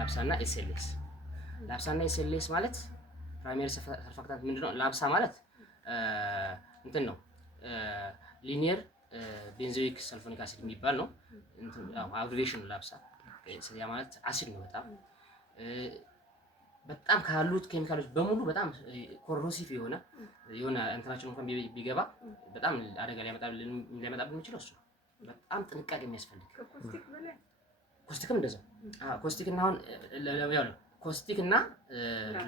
ላብሳና ኤስኤልኤስ። ላብሳና ኤስኤልኤስ ማለት ፕራይመሪ ሰርፋክታንት ምንድነው? ላብሳ ማለት እንትን ነው ሊኒየር ቤንዞይክ ሰልፎኒክ አሲድ የሚባል ነው። እንትን አብሪቬሽን ላብሳ ያ ማለት አሲድ ነው። በጣም ካሉት ኬሚካሎች በሙሉ በጣም ኮሮሲቭ የሆነ እንትናችን እንኳን ቢገባ በጣም አደጋ ሊያመጣብን የሚችለው እሱ በጣም ጥንቃቄ የሚያስፈልግ። ኮስቲክም እንደዛው ኮስቲክ እና አሁን ያው ኮስቲክ እና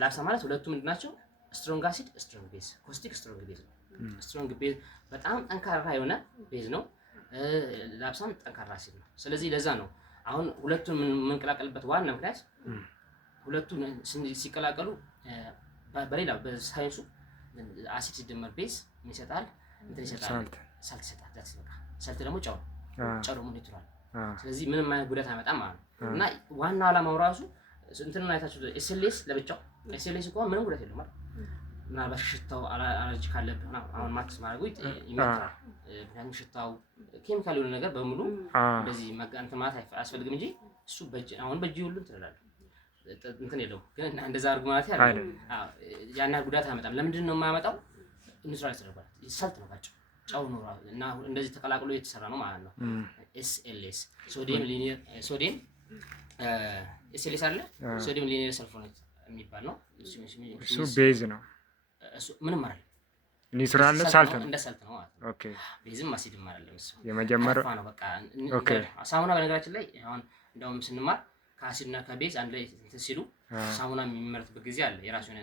ላብሳ ማለት ሁለቱ ምንድናቸው? ስትሮንግ አሲድ ስትሮንግ ቤዝ። ኮስቲክ ስትሮንግ ቤዝ ነው። ስትሮንግ ቤዝ በጣም ጠንካራ የሆነ ቤዝ ነው። ላብሳም ጠንካራ አሲድ ነው። ስለዚህ ለዛ ነው አሁን ሁለቱን የምንቀላቀልበት ዋና ምክንያት ሁለቱን ሲቀላቀሉ በሌላ በሳይንሱ አሲድ ሲደመር ቤዝ ምን ይሰጣል? እንትን ይሰጣል፣ ሳልት ይሰጣል። ዳትስ በቃ ሳልት ደግሞ ጨው ደግሞ ኒውትራል። ስለዚህ ምንም አይነት ጉዳት አይመጣም ማለት ነው። እና ዋናው ዓላማው ራሱ እንትን ነው። አይታችሁ ኤስኤልኤስ ለብቻው ኤስኤልኤስ እንኳን ምንም ጉዳት የለውም ማለት ምናልባት ሽታው አለርጂ ካለብህ አሁን ማክስ ማድረጉ ይመከራል። ምክንያቱም ሽታው ኬሚካል የሆነ ነገር በሙሉ እንደዚህ እንትን ማለት አያስፈልግም እንጂ እሱ አሁን በእጅ ሁሉ ትላለህ እንትን የለውም። ግን እንደዛ አድርጉ ማለት ያለ ያን ጉዳት አያመጣም። ለምንድን ነው የማያመጣው? ኒውትራል ተደርጓል። ሳልት ነው ባጭው ጨው ነው እና እንደዚህ ተቀላቅሎ የተሰራ ነው ማለት ነው። ኤስኤልኤስ ሶዲየም ሊኒየር ሶዲየም ኤስኤልኤስ አለ። ሶዲየም ሊኒየር ሰልፎኔት የሚባል ነው። እሱ ቤዝ ነው። እሱ ምንም አይደለም። ኒውትራል ነው፣ ሳልት ነው። እንደ ሳልት ነው ማለት ነው። ኦኬ ቤዝም አሲድም አይደለም። እሱ የመጀመሪያው ነው በቃ። ኦኬ ሳሙና በነገራችን ላይ አሁን እንደውም ስንማር ከአሲድ እና ከቤዝ አንድ ላይ ሲሉ ሳሙና የሚመረትበት ጊዜ አለ። የራሱ የሆነ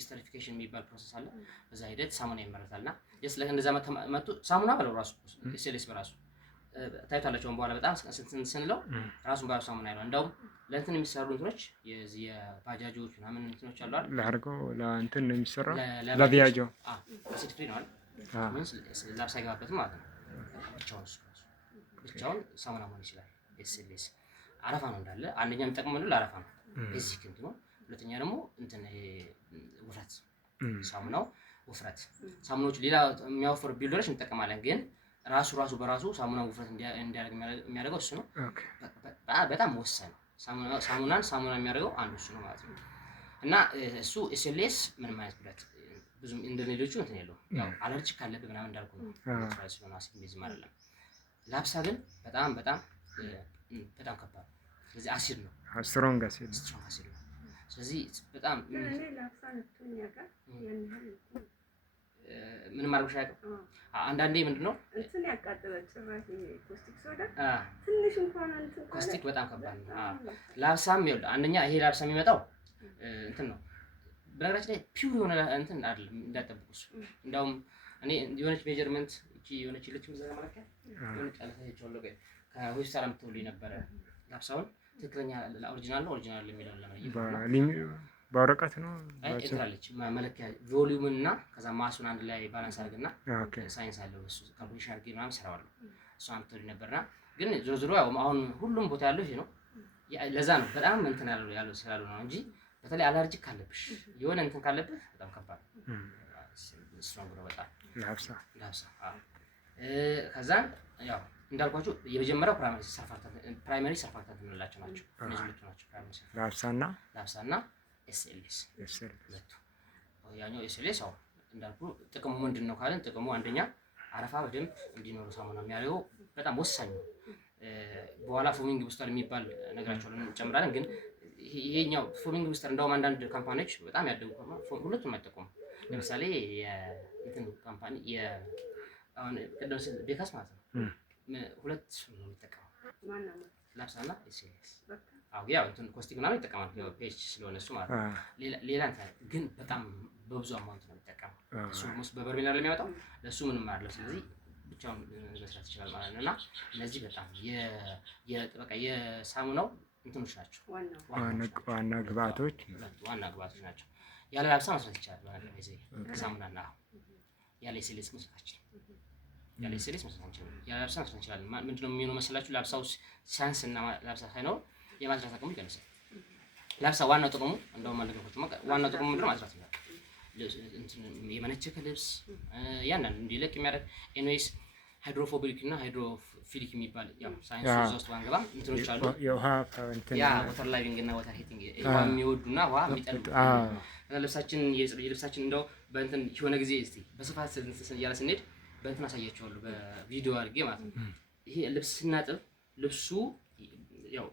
ኢስተሪፊኬሽን የሚባል ፕሮሰስ አለ። በዛ ሂደት ሳሙና ይመረታልና እንደዛ መጡ ሳሙና በለው ራሱ ኤስኤልኤስ በራሱ ታይቷላችሁ። በኋላ በጣም ስንለው ራሱን በራሱ ሳሙና ያለው እንደውም ለእንትን የሚሰሩ እንትኖች የዚህ የባጃጆች ምናምን እንትኖች አሉ አይደል? ለአርጎ ለእንትን ነው የሚሰራው ለቢያጆ አሲድ ፍሪ ነው አይደል? ላብሳ አይገባበትም ማለት ነው። ብቻውን ሳሙና መሆን ይችላል። ኤስኤልኤስ አረፋ ነው እንዳለ። አንደኛ የሚጠቅመው ለአረፋ ነው፣ ቤዚክ እንትን ነው። ሁለተኛ ደግሞ እንትን ውፍረት፣ ሳሙናው ውፍረት። ሳሙናዎቹ ሌላ የሚያወፍሩ ቢልዶሮች እንጠቀማለን፣ ግን ራሱ በራሱ ሳሙናው ውፍረት እንዲያደርግ የሚያደርገው እሱ ነው። በጣም ወሳኝ ነው። ሳሙና የሚያደርገው አንዱ እሱ ነው ማለት ነው። እና እሱ ኤስኤልኤስ ምንም አይነት ጉዳት ብዙም እንደሌሎቹ እንትን የለውም። ያው አለርጂ ካለብህ ምናምን እንዳልኩ ነው ስለሆነ አሲድ ቤዝም አይደለም። ላብሳ ግን በጣም ከባድ ነው። ስለዚህ አሲድ ነው፣ ስትሮንግ አሲድ ነው። ስለዚህ በጣም ምንም አርግሻ ያቀው አንዳንዴ ምንድነው እንትን ያቃጥላል። ጭራሽ ኮስቲክ ሶዳ ትንሽ እንኳን እንትን ኮስቲክ በጣም ከባድ ነው። ላብሳም ይኸውልህ አንደኛ ይሄ ላብሳ የሚመጣው እንትን ነው። በነገራችን ላይ ፒውር የሆነ እንትን አይደለም እንዳጠብቁ እሱ። እንደውም እኔ የሆነች ሜጀርመንት እቺ የሆነች ልጅ ምዘና ማለት የሆነች አለፈችው ለቀ ከሆስፒታል አምጥተውልኝ ነበረ። ላብሳውን ትክክለኛ ኦሪጂናል ነው የሚለውን ለማየት በወረቀት ነው አይጥራለች መለኪያ ቮሊዩም እና ከዛ ማሱን አንድ ላይ ባላንስ አድርግና ሳይንስ አለው እሱ ካልኩሌሽን አድርጌ ምናምን ሰራዋለሁ። እሱ አምጥተውልኝ ነበርና ግን ዞሮ ያው አሁን ሁሉም ቦታ ያለው ይሄ ነው። ለዛ ነው በጣም እንትን ያለው ስላሉ ነው እንጂ በተለይ አለርጂክ ካለብሽ የሆነ እንትን ካለብህ በጣም ከባድ ነው። ስትሮንግ ነው በጣም ላብሳ። ከዛ ያው እንዳልኳችሁ የመጀመሪያው ፕራይመሪ ሰርፋክታንት የምንላቸው ናቸው። እነዚህ ሁለቱ ናቸው ፕራይመሪ ላብሳና ኤስኤልኤስ ሁለቱ። ያኛው ኤስኤልኤስ ያው እንዳልኩ ጥቅሙ ምንድነው ካለን ጥቅሙ አንደኛ አረፋ በደንብ እንዲኖር ሳሙና የሚያደርገው በጣም ወሳኝ ነው። በኋላ ፎሚንግ ቡስተር የሚባል ነገራቸውን እንጨምራለን። ግን ይሄኛው ፎሚንግ ቡስተር እንደውም አንዳንድ ካምፓኒዎች በጣም ያደጉ ሁለቱም አይጠቀሙ። ለምሳሌ የእንትን ካምፓኒ አሁን ቅድም ቤካስ ማለት ነው ሁለት ነው የሚጠቀመው ላብሳና ኤስኤልኤስ። ያው እንትን ኮስቲክ ምናምን ይጠቀማል ፔጅ ስለሆነ እሱ ማለት ነው። ሌላ እንትን ግን በጣም በብዙ አማውንት ነው የሚጠቀመው እሱ ሙስ በበርሜል ላይ የሚያወጣው ለሱ ምንም አይደለም። ስለዚህ ብቻውን መስራት ይችላል ማለት ነው። እና እነዚህ በጣም በቃ የሳሙናው እንትኖች ናቸው፣ ዋና ግብአቶች ናቸው። ያለ ላብሳ መስራት ይችላል ማለት ነው። ሳሙናና ያለ ኤስኤልኤስ መስራት ይችላል። ያለ ኤስኤልኤስ መስራት አንችልም። ያለ ላብሳ መስራት እንችላለን። ምንድነው የሚሆነው መሰላችሁ? ላብሳው ሳይንስ እና ላብሳ ሳይኖር የማዝራት አቅሙ ይቀንሳል። ላብሳ ዋናው ጥቅሙ እንደውም አለገፋችሁ ዋናው ጥቅሙ ምንድነው? ማዝራት ነው። የመነቸከ ልብስ ያንን እንዲለቅ የሚያደርግ ኤንዌይስ ሃይድሮፎቢክ እና ሃይድሮፊሊክ የሚባል ያው ሳይንስ እዛ ውስጥ ባንገባም እንትኖች አሉ። የውሃ እንትን ያ ወተር ላይቪንግ እና ወተር ሂቲንግ ውሃ የሚወዱና ውሃ የሚጠሉ ልብሳችን የልብሳችን እንደው በእንትን የሆነ ጊዜ እስቲ በስፋት እያለ ስንሄድ በእንትን አሳያቸዋለሁ በቪዲዮ አድርጌ ማለት ነው። ይሄ ልብስ ስናጥብ ልብሱ ያው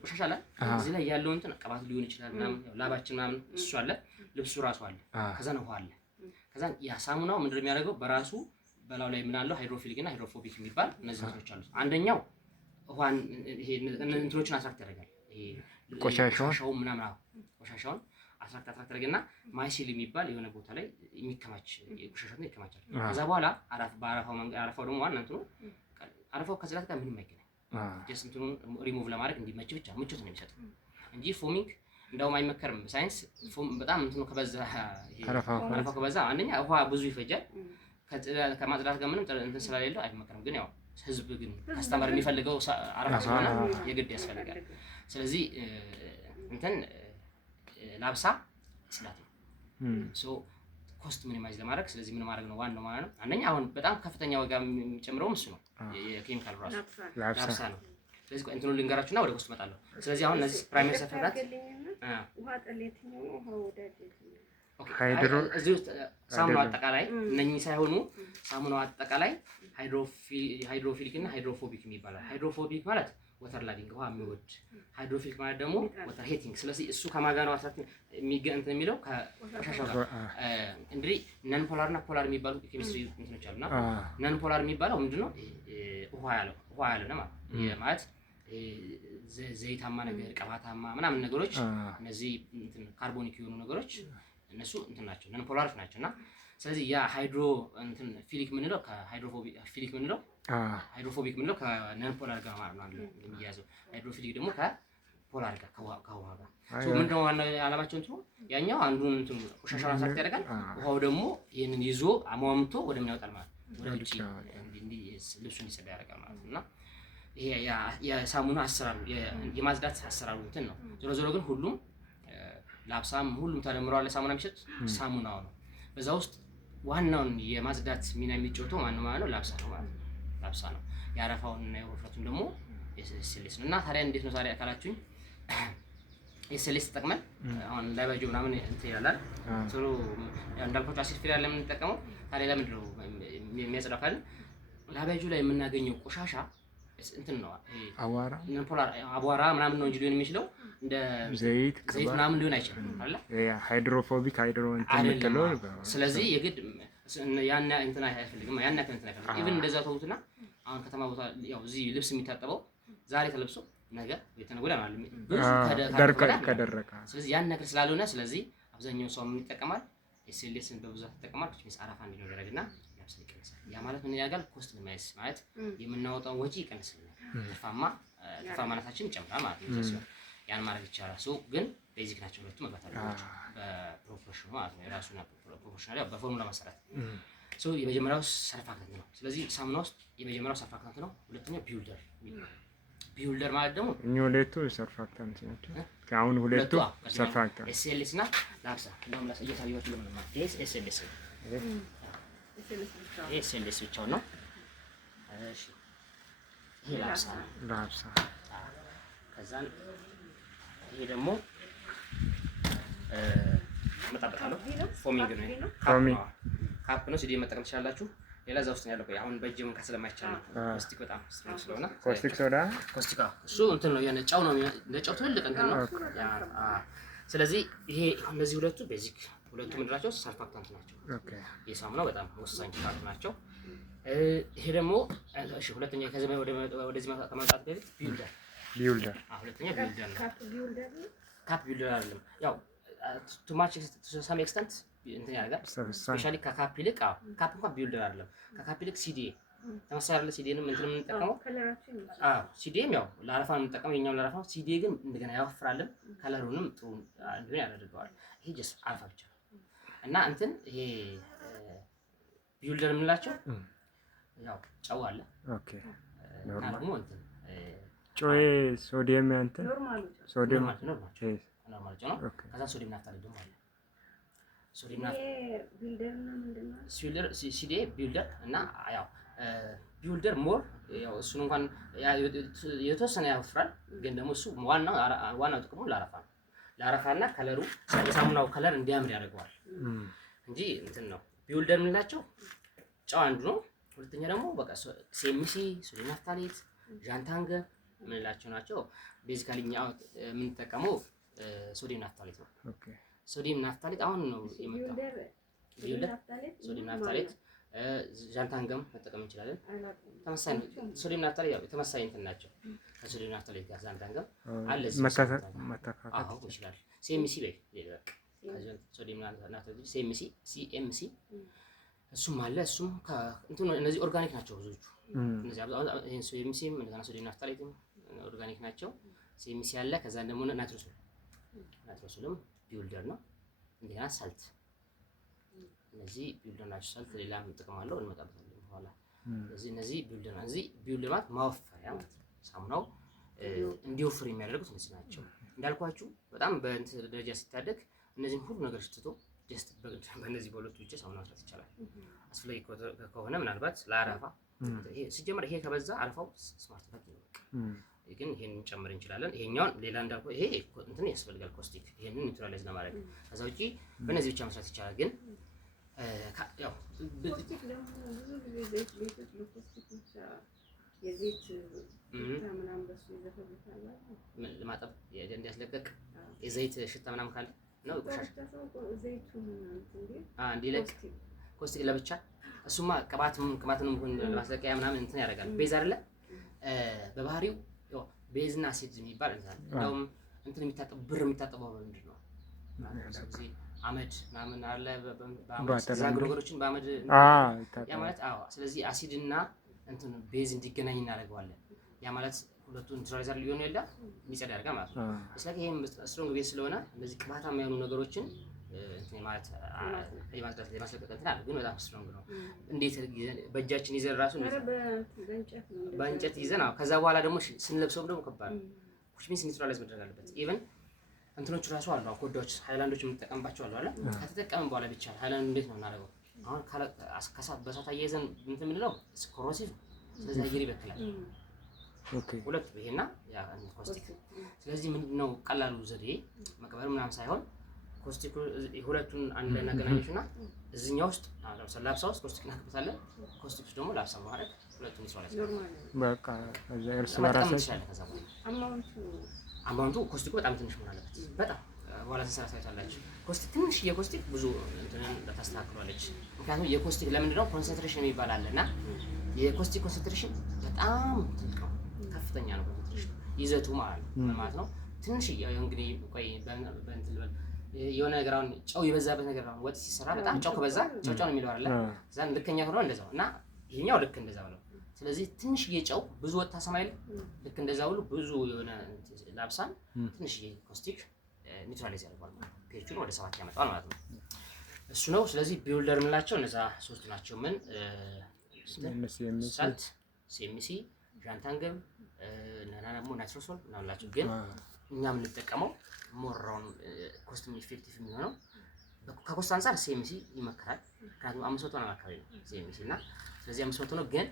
ቆሻሻ አለ እዚህ ላይ ያለው እንትን ቅባት ሊሆን ይችላል ምናምን ላባችን ምናምን እሱ አለ ልብሱ ራሱ አለ ከዛ ነው ውሃ አለ ከዛ ያ ሳሙናው ምንድነው የሚያደርገው በራሱ በላው ላይ ምን አለው ሃይድሮፊሊክ እና ሃይድሮፎቢክ የሚባል እነዚህ እንትኖች አሉት። አንደኛው ውሃን ይሄ እንትኖችን አትራክት ያደርጋል። ይሄ ቆሻሻው ምናምን ቆሻሻውን አትራክት ያደርግና ማይሲል የሚባል የሆነ ቦታ ላይ የሚከማች ቆሻሻው ነው ይከማቻል። ከዛ በኋላ አረፋው ደግሞ ዋና እንትኑ አረፋው ከጽዳት ጋር ምንም አይገናኝ ጀስት እንትኑን ሪሙቭ ለማድረግ እንዲመች ብቻ ምቾት ነው የሚሰጠው እንጂ ፎሚንግ እንደውም አይመከርም። ሳይንስ ፎም በጣም እንትኑ ከበዛ አረፋው ከበዛ አንደኛ ውሃ ብዙ ይፈጃል ከማጽዳት ጋር ምንም እንትን ስለሌለው አይመከርም። ግን ያው ህዝብ ግን ካስተማር የሚፈልገው አረፋ ስለሆነ የግድ ያስፈልጋል። ስለዚህ እንትን ላብሳ ስላት ነው ሶ ኮስት ሚኒማይዝ ለማድረግ ስለዚህ ምን ማድረግ ነው ዋናው ማለት ነው። አንደኛ አሁን በጣም ከፍተኛ ዋጋ የሚጨምረው እሱ ነው የኬሚካል ራሱ ላብሳ ነው። ስለዚህ እንትኑን ልንገራችሁና ወደ ኮስት እመጣለሁ። ስለዚህ አሁን እነዚህ ፕራይመሪ ሰፈራት ውሃ ጠሌት ነው ውሃ ወዳጅ ሃይድሮ እዚህ ውስጥ ሳሙናው አጠቃላይ እነኚህ ሳይሆኑ ሳሙናው አጠቃላይ ሃይድሮፊሊክ እና ሃይድሮፎቢክ የሚባላል። ሃይድሮፎቢክ ማለት ወተር ላቪንግ ውሃ የሚወድ ሃይድሮፊሊክ ማለት ደግሞ ወተር ሂቲንግ። ስለዚህ እሱ ከማጋ ነው አትራክት የሚገንት የሚለው ከቆሻሻው ጋር እንግዲህ ነን ፖላር እና ፖላር የሚባሉ ኬሚስትሪ እንትኖች አሉና ነን ፖላር የሚባለው ምንድነው ውሃ ያለው ነው ማለት ዘይታማ ነገር ቅባታማ ምናምን ነገሮች እነዚህ እንትን ካርቦኒክ የሆኑ ነገሮች እነሱ እንትን ናቸው ነን ፖላር ናቸውና ስለዚህ ያ ሃይድሮ እንትን ፊሊክ ምንለው ከሃይድሮፎቢክ ፊሊክ ምንለው ሃይድሮፎቢክ ምንለው ከነን ፖላር ጋር ማለት ነው የሚያዘው። ሃይድሮፊሊክ ደግሞ ከፖላር ጋር ከውሃ ጋር ሶ ምንድነው ዋናው ዓላማቸው እንትኑ ያኛው አንዱን እንትን ቆሻሻውን አትራክት ያደርጋል ውሃው ደግሞ ይሄንን ይዞ አሟምቶ ወደምን ያወጣል ማለት ወደ ውጪ እንዲህ ልብሱን ይሰዳ ያደርጋል ማለት ነውና ይሄ የሳሙና አሰራሩ የማጽዳት አሰራሩ እንትን ነው። ዞሮ ግን ሁሉም ላብሳም ሁሉም ተደምረው አለ ሳሙና የሚሸጥ ሳሙናው ነው። በዛ ውስጥ ዋናውን የማጽዳት ሚና የሚጫወተው ማን ነው ማለት ነው? ላብሳ ነው ማለት ነው። ላብሳ ነው ያረፋውን እና የወፍረቱን ደግሞ ኤስኤልኤስ ነው። እና ታዲያ እንዴት ነው ታዲያ ካላችሁኝ ኤስኤልኤስ ተጠቅመን አሁን ላይባጆ ምናምን እንትን ይላል ሶ እንዳልኳችሁ አሲድ ፊል ያለ የምንጠቀመው ታዲያ ለምንድን ነው የሚያጸዳው ካልን ላይባጆ ላይ የምናገኘው ቆሻሻ እንትን ነው አዋራ ፖላር አቧራ ምናምን ነው እንጂ ሊሆን የሚችለው እንደ ዘይት ምናምን ሊሆን አይችልም አይደል? ሃይድሮፎቢክ ሃይድሮ እንትን ምትለው። ስለዚህ የግድ ያን እንትን አይፈልግም ያን እንትን አይፈልግም። ኢቭን እንደዛ ተውትና አሁን ከተማ ቦታ ያው እዚህ ልብስ የሚታጠበው ዛሬ ተለብሶ ነገ የተነጎዳ ማለት ነው ከደረቀ። ስለዚህ ያን ነገር ስላልሆነ ስለዚህ አብዛኛው ሰው ምን ይጠቀማል? ኤስኤልኤስን በብዛት ይጠቀማል። ኪስ አረፋ እንዲኖር ያደርግና ያብሰል ይቀንሳል። ያ ማለት ምን ያጋል ኮስት ሚኒማይዝ ማለት የምናወጣው ወጪ ይቀንስልናል። ትርፋማነታችን ይጨምራል ማለት ነው። ያን ማድረግ ይቻላል። ሶ ግን ቤዚክ ናቸው ሁለቱ መግባት አለባቸው በፕሮፖርሽኑ ማለት ነው። የራሱና ፕሮፖርሽናል ያው በፎርሙላ መሰረት ሶ የመጀመሪያው ሰርፋክታንት ነው። ስለዚህ ሳሙና ውስጥ የመጀመሪያው ሰርፋክታንት ነው። ሁለተኛው ቢውልደር ማለት ደግሞ ሁለቱ ሰርፋክታንት ናቸው። አሁን ሁለቱ ሰርፋክታንት ኤስኤልኤስ እና ላብሳ እንደውም ላሳያችሁ ለምን ማለት ኤስኤልኤስ ኤስኤልኤስ ብቻው ነው። እሺ ይሄ ላብሳ ከዛን ይሄ ደግሞ መጣበታለሁ ፎሚንግ ነው። ካፕ ነው። ሲዲ መጠቀም ትችላላችሁ። ሌላ እዛ ውስጥ ያለው አሁን በእጅም ከስለማይቻል ነው። ኮስቲክ በጣም ስለሆነ ኮስቲክ ሶዳ ኮስቲካ እሱ እንትን ነው የነጫው ነው ነጫው ትልቅ እንትን ነው። ስለዚህ ይሄ እነዚህ ሁለቱ ቤዚክ ሁለቱ ምንድናቸው? ሰርፋክታንት ናቸው። ኦኬ የሳሙናው በጣም ወሳኝ ፓርት ናቸው። ይሄ ደግሞ እሺ ሁለተኛ ከዚህ ወደዚህ ከመጣት በፊት ቢውልደር ሁለተኛ ቢውልደር ነው። ካፕ ቢውልደር አይደለም ያው ቱ ማች ቱ ሰም ኤክስተንት እንትን ያደርጋል። ስፔሻሊ ከካፕ ይልቅ ካፕ እንኳን ቢውልደር አይደለም ከካፕ ይልቅ ሲዲ ተመሳሳይ አይደለ? ሲዲንም እንትን የምንጠቀመው ሲዲም ያው ለአረፋ ነው የምንጠቀመው። የኛው ለአረፋ ሲዲ ግን እንደገና ያወፍራልም ከለሩንም ጥሩ እንዲሆን ያደርገዋል። ይሄ ጀስት አረፋ ብቻ እና እንትን ይሄ ቢውልደር የምንላቸው ያው ጨው አለ። ኦኬ ኖርማል ደግሞ እንትን ጮይ ሶዲየም እንትን ሶዲየም ኖርማል ጨው ነው። ከዛ ሶዲየም ናፍጣሌ ደግሞ አለ። ሶዲየም ናፍጣሌ ቢውልደር እና ምንድነው ሲዲ ቢውልደር እና ያው ቢውልደር ሞር ያው እሱን እንኳን የተወሰነ ያወፍራል፣ ግን ደግሞ እሱ ዋናው ጥቅሙ ለአረፋ ነው። ለአረፋና ከለሩ የሳሙናው ከለር እንዲያምር ያደርገዋል እንጂ እንትን ነው። ቢውልደር የምንላቸው ጨው አንዱ ነው። ሁለተኛ ደግሞ በቃ ሴሚሲ፣ ሶዲየም ናፍታሌት፣ ዣንታንገ የምንላቸው ናቸው። ቤዚካሊ እኛ የምንጠቀመው ሶዲየም ናፍታሌት ነው። ሶዲየም ናፍታሌት አሁን ነው የመጣው። ቢውልደር ሶዲየም ናፍታሌት ዣንታንገም መጠቀም እንችላለን። ተመሳሳይ ሶዲየም ናፍታሌት ያው ተመሳሳይ እንትን ናቸው። ከሶዲየም ናፍታሌት ጋር ዣንታንገም አለ መታካት ይችላል። ሲኤምሲ በይ በቃ ሶዲየም ናፍታሌት ሲኤምሲ እሱም አለ። እሱም እንትን እነዚህ ኦርጋኒክ ናቸው ብዙዎቹ። እነዚህ ይሄን ሲኤምሲም እንደገና ሶዲየም ናፍታሌትም ኦርጋኒክ ናቸው። ሲኤምሲ አለ። ከዛ ደግሞ ናይትሮሶልም ቢውልደር ነው። እንደገና ሳልት እነዚህ ቢውልደር ናቸው። ሳልት ሌላም ጥቅም አለው እንመጣበታለን በኋላ። እነዚህ ቢውልደር ናቸው። እዚህ ቢውልደር ማለት ማወፈሪያ ማለት ነው። ሳሙናው እንዲወፍር የሚያደርጉት እነዚህ ናቸው። እንዳልኳችሁ በጣም በእንትን ደረጃ ሲታደግ እነዚህን ሁሉ ነገሮች ትቶ ጀስት በእነዚህ በሁለቱ ብቻ ሳሙና መስራት ይቻላል። አስፈላጊ ከሆነ ምናልባት ለአረፋ ይሄ ሲጀመር ይሄ ከበዛ አረፋው ስማርት ፈት ነው። ግን ይሄን ጨምር እንችላለን። ይሄኛውን ሌላ እንዳልኩ ይሄ እንትን ያስፈልጋል ኮስቲክ ይሄንን ኒውትራላይዝ ለማድረግ። ከዛ ውጪ በእነዚህ ብቻ መስራት ይቻላል። ግን ያው ኮስቲክ ደግሞ ብዙ ጊዜ ዘይት ቤቶች ለኮስቲክ ብቻ የዘይት ሽታ ምናምን በሱ ይዘፈብታል ለማጠብ እንዲያስለቀቅ የዘይት ሽታ ምናምን ካለ ነው ቆሻሻ ዘይቱን እንዲለቅ ኮስቲክ ለብቻ እሱማ ቅባትንም ለማስለቀያ ምናምን እንትን ያደርጋል። ቤዝ አይደለ በባህሪው ቤዝና አሲድ የሚባል እንደውም እንትን የሚታጠበው ብር የሚታጠበው ምንድን ነው? ስለዚህ አመድ ምናምን አለ በአመድ ነገሮችን በአመድ ያ ማለት ስለዚህ አሲድና እንትን ቤዝ እንዲገናኝ እናደርገዋለን። ያ ማለት ሁለቱን ኒውትራላይዘር ሊሆን ይላል የሚጸዳ ያደርጋል ማለት ነው። ስለዚህ ይሄም ስትሮንግ ቤዝ ስለሆነ እነዚህ ቅባታማ የሆኑ ነገሮችን እንትን ማለት የማስለቀቅ እንትን አለ። ግን በጣም ስትሮንግ ነው። እንዴት በእጃችን ይዘን ራሱ በእንጨት ይዘን ከዛ በኋላ ደግሞ ስንለብሰውም ደግሞ ከባድ ነው። which means ኒውትራላይዝ መደረግ አለበት። ኢቭን እንትኖቹ ራሱ አሉ ኮዳዎች ሃይላንዶች የምንጠቀምባቸው አሉ አይደል? ከተጠቀምን በኋላ ብቻ ሃይላንድ እንዴት ነው እናደርገው? አሁን በሳት አያይዘን እንትን የምንለው ኮሮሲቭ፣ ስለዚህ አየር ይበክላል። ሁለት ይሄና ያ ኮስቲክ። ስለዚህ ምንድነው ቀላሉ ዘዴ መቀበር ምናምን ሳይሆን ኮስቲክ ሁለቱን አንድ ላይ እናገናኝሽና እዚህኛው ውስጥ ላብሳ ውስጥ ኮስቲክ እናከብታለን። ኮስቲክ ደግሞ ላብሳ ማድረግ ሁለቱን ይሰራል። በቃ እዛ እርስ በራሳችን አማውንቱ ኮስቲኩ በጣም ትንሽ መሆን አለበት። በጣም በኋላ ተሰራታላችሁ። ኮስቲክ ትንሽ የኮስቲክ ብዙ እንትንን ታስተካክሏለች። ምክንያቱም የኮስቲክ ለምንድን ነው ኮንሰንትሬሽን የሚባል አለና የኮስቲክ ኮንሰንትሬሽን በጣም ትልቅ ነው፣ ከፍተኛ ነው ኮንሰንትሬሽን ይዘቱ ማለት ነው። ትንሽ እንግዲህ ቆይ በእንትን የሆነ ነገር አሁን ጨው የበዛበት ነገር ነው። ወጥ ሲሰራ በጣም ጨው ከበዛ ጨው ነው የሚለው አይደለ? እዛን ልከኛ ሆኖ እንደዛው እና ይሄኛው ልክ እንደዛው ነው። ስለዚህ ትንሽዬ ጨው ብዙ ወጥ ታሰማይል። ልክ እንደዛው ሁሉ ብዙ የሆነ ላብሳን ትንሽዬ ኮስቲክ ኒውትራላይዝ ያደርጋል ማለት ነው። ፒኤቹን ወደ 7 ያመጣል ማለት ነው። እሱ ነው። ስለዚህ ቢውልደር የምንላቸው እነዛ ሶስቱ ናቸው። ምን ሳልት፣ ሲኤምሲ፣ ዣንታንገም እና ደግሞ ናይትሮሶል ምናላቸው። ግን እኛ የምንጠቀመው ሞራውን ኮስት ኢፌክቲቭ የሚሆነው ከኮስት አንፃር ሲኤምሲ ይመከራል። ምክንያቱም 500 ነው አካባቢ ነው ሲኤምሲ እና ስለዚህ 500 ነው። ግን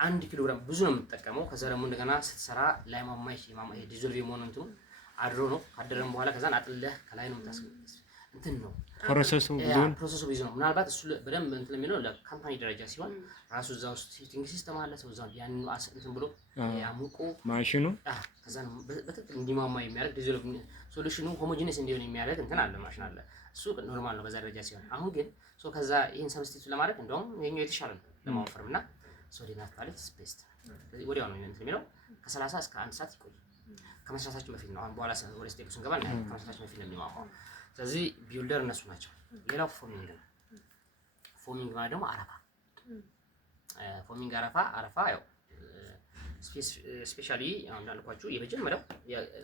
1 ኪሎ ግራም ብዙ ነው የምንጠቀመው። ከዛ ደግሞ እንደገና ስትሰራ ላይ ማማይሽ ዲዞልቭ የሆነው እንትኑ አድሮ ነው። ካደረም በኋላ ከዛን አጥለህ ከላይ ነው የምታስቀምጥ እንትን ነው ፕሮሰሱ ብዙ ነው። ምናልባት እሱ በደንብ እንትን የሚለው ለካምፓኒ ደረጃ ሲሆን ራሱ እዛ ውስጥ ሴቲንግ ሲስተም አለ። ሰው እዛው ያንን እንትን ብሎ ያሙቆ ማሽኑ ከዛን በትክክል እንዲማማ የሚያደርግ ዲዞልቭ ሶሉሽኑ ሆሞጂነስ እንዲሆን የሚያደርግ እንትን አለ ማሽን አለ። እሱ ኖርማል ነው በዛ ደረጃ ሲሆን፣ አሁን ግን ከዛ ይሄን ሰብስቲቱት ለማድረግ እንደውም ይሄኛው የተሻለ ነው ለማወፈርም እና ሶዲየም ናፍታሌት ስፔስ ወዲያው ነው እንትን የሚለው ከ30 እስከ 1 ሰዓት ይቆይ። ከመስራታችን በፊት ነው። አሁን በኋላ ወደ ስቴፕ ስንገባ ከመስራታችን በፊት ነው የሚማማው። ስለዚህ ቢውልደር እነሱ ናቸው። ሌላው ፎሚንግ ነው። ፎሚንግ ማለት ደግሞ አረፋ። ፎሚንግ አረፋ ያው ስፔሻሊ አሁን እንዳልኳችሁ የመጀመሪያው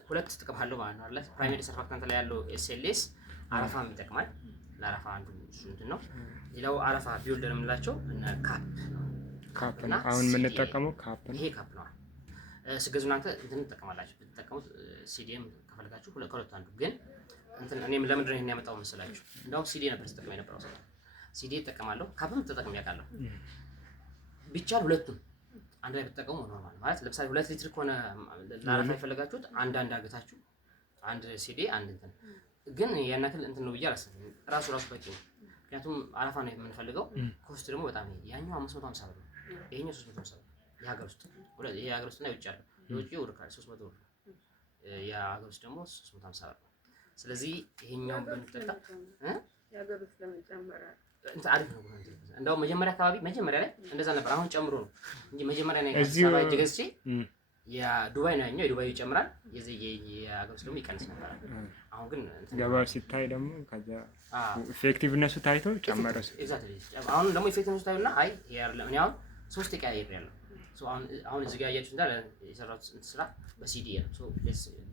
ሁለት ጥቅም አለው ማለት ነው አይደል? ፕራይመሪ ሰርፋክታንት ላይ ያለው ኤስኤልኤስ አረፋም ይጠቅማል። ለአረፋ አንዱ እንትን ነው። ሌላው አረፋ ቢውልደር የምንላቸው እነ ካፕ እና አሁን የምንጠቀመው ካፕ ነው። ይሄ ካፕ ነው። ስገዙ እናንተ እንትን ትጠቀማላችሁ። ብትጠቀሙት ሲዲኤም ከፈልጋችሁ ከሁለት አንዱ ግን እንትን እኔም ለምንድን ነው ይሄን ያመጣው መሰላችሁ? እንደውም ሲዲ ነበር ተጠቅመው የነበረው ሰው ሲዲ ተጠቀማለሁ። ካፕም ተጠቅሜ ያውቃለሁ። ቢቻል ሁለቱም አንድ ላይ ብትጠቀሙ ኖርማል ማለት ለምሳሌ 2 ሊትር ከሆነ ለአረፋ የፈለጋችሁት አንድ አድርጋችሁ አንድ ሲዲ አንድ እንትን ግን ያን ያክል እንትን ነው ብዬ አላስብም። ራሱ በቂ ነው። ምክንያቱም አረፋ ነው የምንፈልገው። ኮስት ደግሞ በጣም ያኛው 550 ብር ነው፣ ይሄኛው 350 ብር። የሀገር ውስጥ እና የውጭ ያለው የውጭው ወርካል 300 ብር፣ የሀገር ውስጥ ደግሞ 350 ብር ነው። ስለዚህ ይሄኛው ብንጠጣ የሀገር ውስጥ ለመጨመር እንትን አሪፍ ነው። እንደውም መጀመሪያ ላይ እንደዛ ነበር። አሁን ጨምሮ ነው እንጂ መጀመሪያ ላይ ከሰባ ገዝቼ የዱባይ ነው ያኛው የዱባይ ይጨምራል፣ የሀገር ውስጥ ደግሞ ይቀንስ ነበር። አሁን ግን ገበያው ሲታይ ደግሞ ከዛ ኢፌክቲቭነሱ ታይቶ ጨመረ። ኤግዛክትሊ አሁን ደግሞ ኢፌክቲቭነሱ ታይቶና አይ ያርለም እኔ አሁን 3 ቀያየር ያለው አሁን እዚህ ጋር ያያችሁት እንዳለ የሰራሁት ስራ በሲዲ ነው።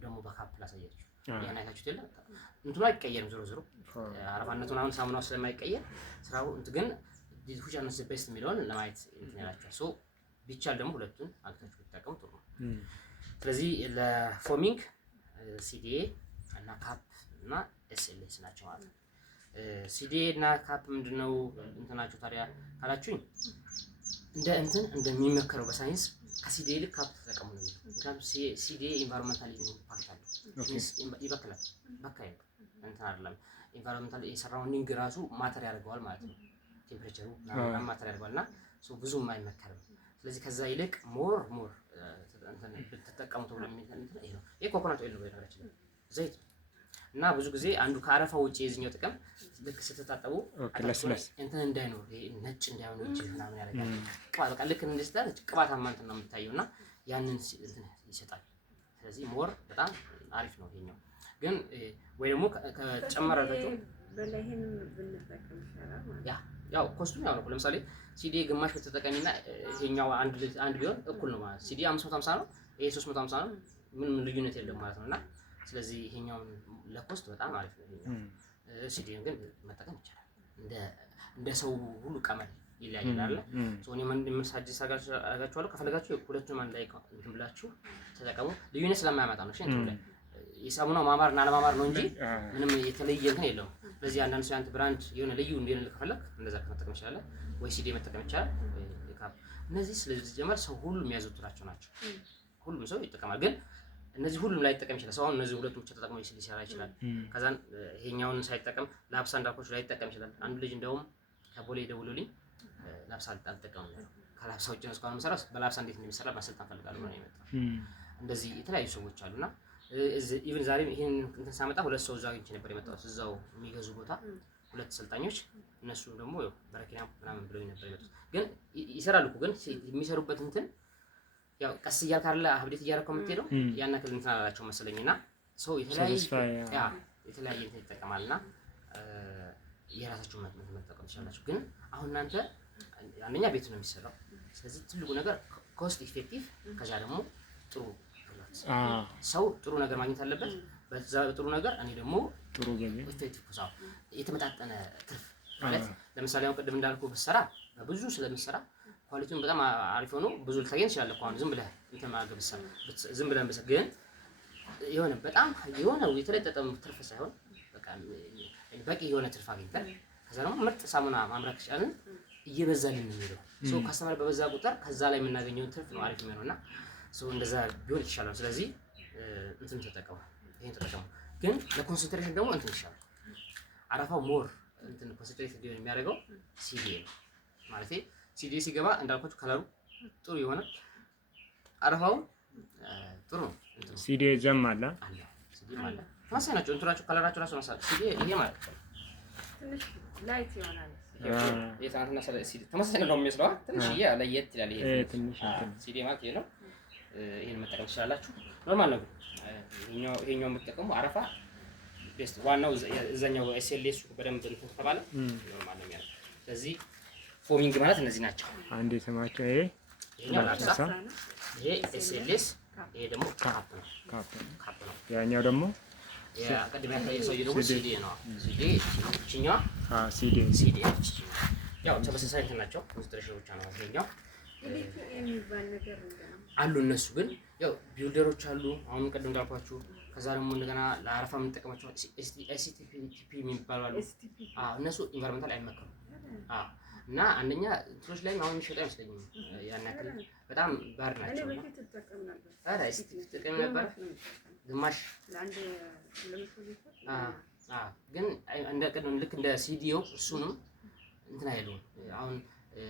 ደግሞ በካፕ ላሳያችሁ። ያን አይታችሁት የለ እንትኑ አይቀየርም። ዞሮ አረፋነቱን አሁን ሳሙናው ስለማይቀየር ስራው ግን ዲሁሽ አነስ ቤስት የሚለውን ለማየት እንትን ያላችሁ ቢቻል ደግሞ ሁለቱን አግታችሁ ብትጠቀሙ ጥሩ ነው። ስለዚህ ለፎሚንግ ሲዲኤ እና ካፕ እና ኤስኤልኤስ ናቸው ማለት ነው። ሲዲኤ እና ካፕ ምንድነው እንትናቸው ታዲያ ካላችሁኝ እንደሚመከረው በሳይንስ ከሲዲኤ ይልቅ ካፕ ተጠቀሙ ነው። ምክንያቱም ሲዲኤ ኢንቫይሮንመንታል ኢምፓክት አለው፣ ይበክላል። በካይ እንትን አይደለም ኢንቫይሮንመንታል የሰራውንዲንግ ራሱ ማተር ያደርገዋል ማለት ነው። ቴምፕሬቸሩ ማተር ያደርገዋልና ብዙም አይመከርም። ስለዚህ ከዛ ይልቅ ሞር እንትን ብትጠቀሙ ተብሎ የሚፈልግ ይሄ ነው። ይሄ ኮኮናት ኦይል ነው በነገራችን ዘይት እና ብዙ ጊዜ አንዱ ከአረፋ ውጪ የዚህኛው ጥቅም ልክ ስትታጠቡ እንትን እንዳይኖር ነጭ እንዳይሆን እንጂ ምናምን ያደርጋል። በቃ ልክ እንደዚህ ታዲያ ቅባታማ እንትን ነው የምታየውና ያንን እንትን ይሰጣል። ስለዚህ ሞር በጣም አሪፍ ነው ይሄኛው። ግን ወይ ደግሞ ከጨመራችሁ በላይህን ብንጠቀም ይችላል ማለት ያው ኮስቱም ያው ነው። ለምሳሌ ሲዲ ግማሽ በተጠቀሚና ይሄኛው አንድ ቢሆን እኩል ነው ማለት ሲዲ 550 ነው፣ ይሄ 350 ነው። ምንም ልዩነት የለም ማለት ነውና ስለዚህ ይሄኛውን ለኮስት በጣም አሪፍ ነው ይሄኛው። ሲዲን ግን መጠቀም ይቻላል። እንደ ሰው ሁሉ ቀመል ይለያያል አይደል? እኔ ምን ሳጅስ አጋችኋለሁ። ከፈለጋችሁ ሁለቱም አንድ ላይ እንትን ብላችሁ ተጠቀሙ። ልዩነት ስለማያመጣ ነው። እሺ እንትን ላይ የሳሙናው ማማርና አለማማር ነው እንጂ ምንም የተለየ እንትን የለውም። ስለዚህ አንዳንድ ሰው አንተ ብራንድ የሆነ ልዩ እንዲሆን ከፈለክ እንደዛ መጠቀም ይችላል። ወይ ሲዲ መጠቀም ይችላል ወይ ካፕ። እነዚህ ስለዚህ ጀመር ሰው ሁሉ የሚያዘወትራቸው ናቸው። ሁሉም ሰው ይጠቀማል። ግን እነዚህ ሁሉም ላይ ይጠቀም ይችላል። ሰው እነዚህ ሁለቱ ብቻ ተጠቅሞ ሊሰራ ይችላል። ከዛን ይሄኛውን ሳይጠቀም ላፕሳ እንዳልኳችሁ ላይ ይጠቀም ይችላል። አንድ ልጅ እንደውም ከቦሌ ደውሎልኝ ላፕሳ አልጠቀምም ነው ከላፕሳ ውጭ ነው እስካሁን የምሰራው በላፕሳ እንዴት እንደሚሰራ ማሰልጠን ፈልጋለሁ ነው የመጣው። እንደዚህ የተለያዩ ሰዎች አሉና ኢቭን ዛሬ ይሄን እንትን ሳመጣ ሁለት ሰው እዛው አግኝቼ ነበር የመጣሁት እዛው የሚገዙ ቦታ ሁለት ሰልጣኞች እነሱ ደግሞ በረኪና ምናምን ብለው ነበር የመጡት። ግን ይሰራሉ እኮ ግን የሚሰሩበት እንትን ያው ቀስ እያልክ አይደለ አብዴት እያደረከው የምትሄደው ያን ያክል እንትን አላላቸው መሰለኝና ሰው የተለያየ እንትን ይጠቀማልና የራሳችሁ መጠቀም ትችላላችሁ። ግን አሁን እናንተ አንደኛ ቤት ነው የሚሰራው። ስለዚህ ትልቁ ነገር ኮስት ኢፌክቲቭ ከዛ ደግሞ ጥሩ ሰው ጥሩ ነገር ማግኘት አለበት። በዛ ጥሩ ነገር እኔ ደግሞ ጥሩ ገቢ ኢፌክቲቭ ኮሳው የተመጣጠነ ትርፍ ማለት ለምሳሌ አሁን ቅድም እንዳልኩ ብትሰራ ብዙ ስለምትሰራ ኳሊቲውን በጣም አሪፍ ሆኖ ብዙ ልታገኝ ትችላለህ። አሁን ዝም ብለህ እንትን ማገብ ዝም ብለህ በሰ ግን የሆነ በጣም የሆነ የተለጠጠ ትርፍ ሳይሆን በቂ የሆነ ትርፍ አግኝተን ከዛ ደግሞ ምርጥ ሳሙና ማምረት ይቻላል። እየበዛልን ነው የሚለው ሶ ካስተማር በበዛ ቁጥር ከዛ ላይ የምናገኘው ትርፍ ነው አሪፍ የሚሆነውና ሶ እንደዛ ቢሆን ይችላል። ስለዚህ እንትን ተጠቀሙ፣ ይሄን ተጠቀሙ። ግን ለኮንሰንትሬሽን ደግሞ እንትን ይችላል። አረፋው ሞር እንትን ኮንሰንትሬት ሊሆን የሚያደርገው ሲዲ ነው ማለት ሲዲ ሲገባ እንዳልኳችሁ ከለሩ ጥሩ የሆነ አረፋው ጥሩ ነው። እንትን ሲዲ ዘም አለ ሲዲ ማለት ተመሳሳይ ናቸው። እንትናቸው ከለራቸው ራሱ ነው። ሲዲ ይሄ ማለት ትንሽ ላይት ይሆናል። የታንተና ሲዲ ተመሳሳይ ነው የሚመስለው። ትንሽ ለየት ይላል። ይሄ ትንሽ ሲዲ ማለት ይሄ ነው። ይሄን መጠቀም ትችላላችሁ። ኖርማል ነው። ይሄኛው የምትጠቀሙ አረፋ ቤስት ዋናው እዛኛው ኤስኤልኤስ በደንብ እንትን ተባለ ኖርማል ነው የሚያደርገው። ስለዚህ ፎሚንግ ማለት እነዚህ ናቸው። አንዴ ስማቸው ይሄኛው ላፕሳ፣ ይሄ ኤስኤልኤስ፣ ይሄ ደግሞ ካፕ ነው። ያኛው ደግሞ ቀድሞ ያሳየው ደግሞ ሲዲ ነው። ሲዲ እቺኛው ሲዲ ያው ተመሳሳይ እንትን ናቸው። ኮንሰንትሬሽን ብቻ ነው ይሄኛው የሚባል ነገር አሉ። እነሱ ግን ያው ቢልደሮች አሉ። አሁን ቀደም እንዳልኳችሁ ከዛ ደግሞ እንደገና ለአረፋ የምንጠቀማቸው ኤስቲፒ የሚባሉ አሉ። እነሱ ኢንቫይሮንመንታል አይመከሩም። እና አንደኛ እንትኖች ላይ አሁን የሚሸጡ አይመስለኝም ያን ያክል በጣም ባር ናቸው። አረ ኤስቲፒ ነበር ግማሽ ግን እንደ ቀደም ልክ እንደ ሲዲኦ እሱንም እንትን አይሉም። አሁን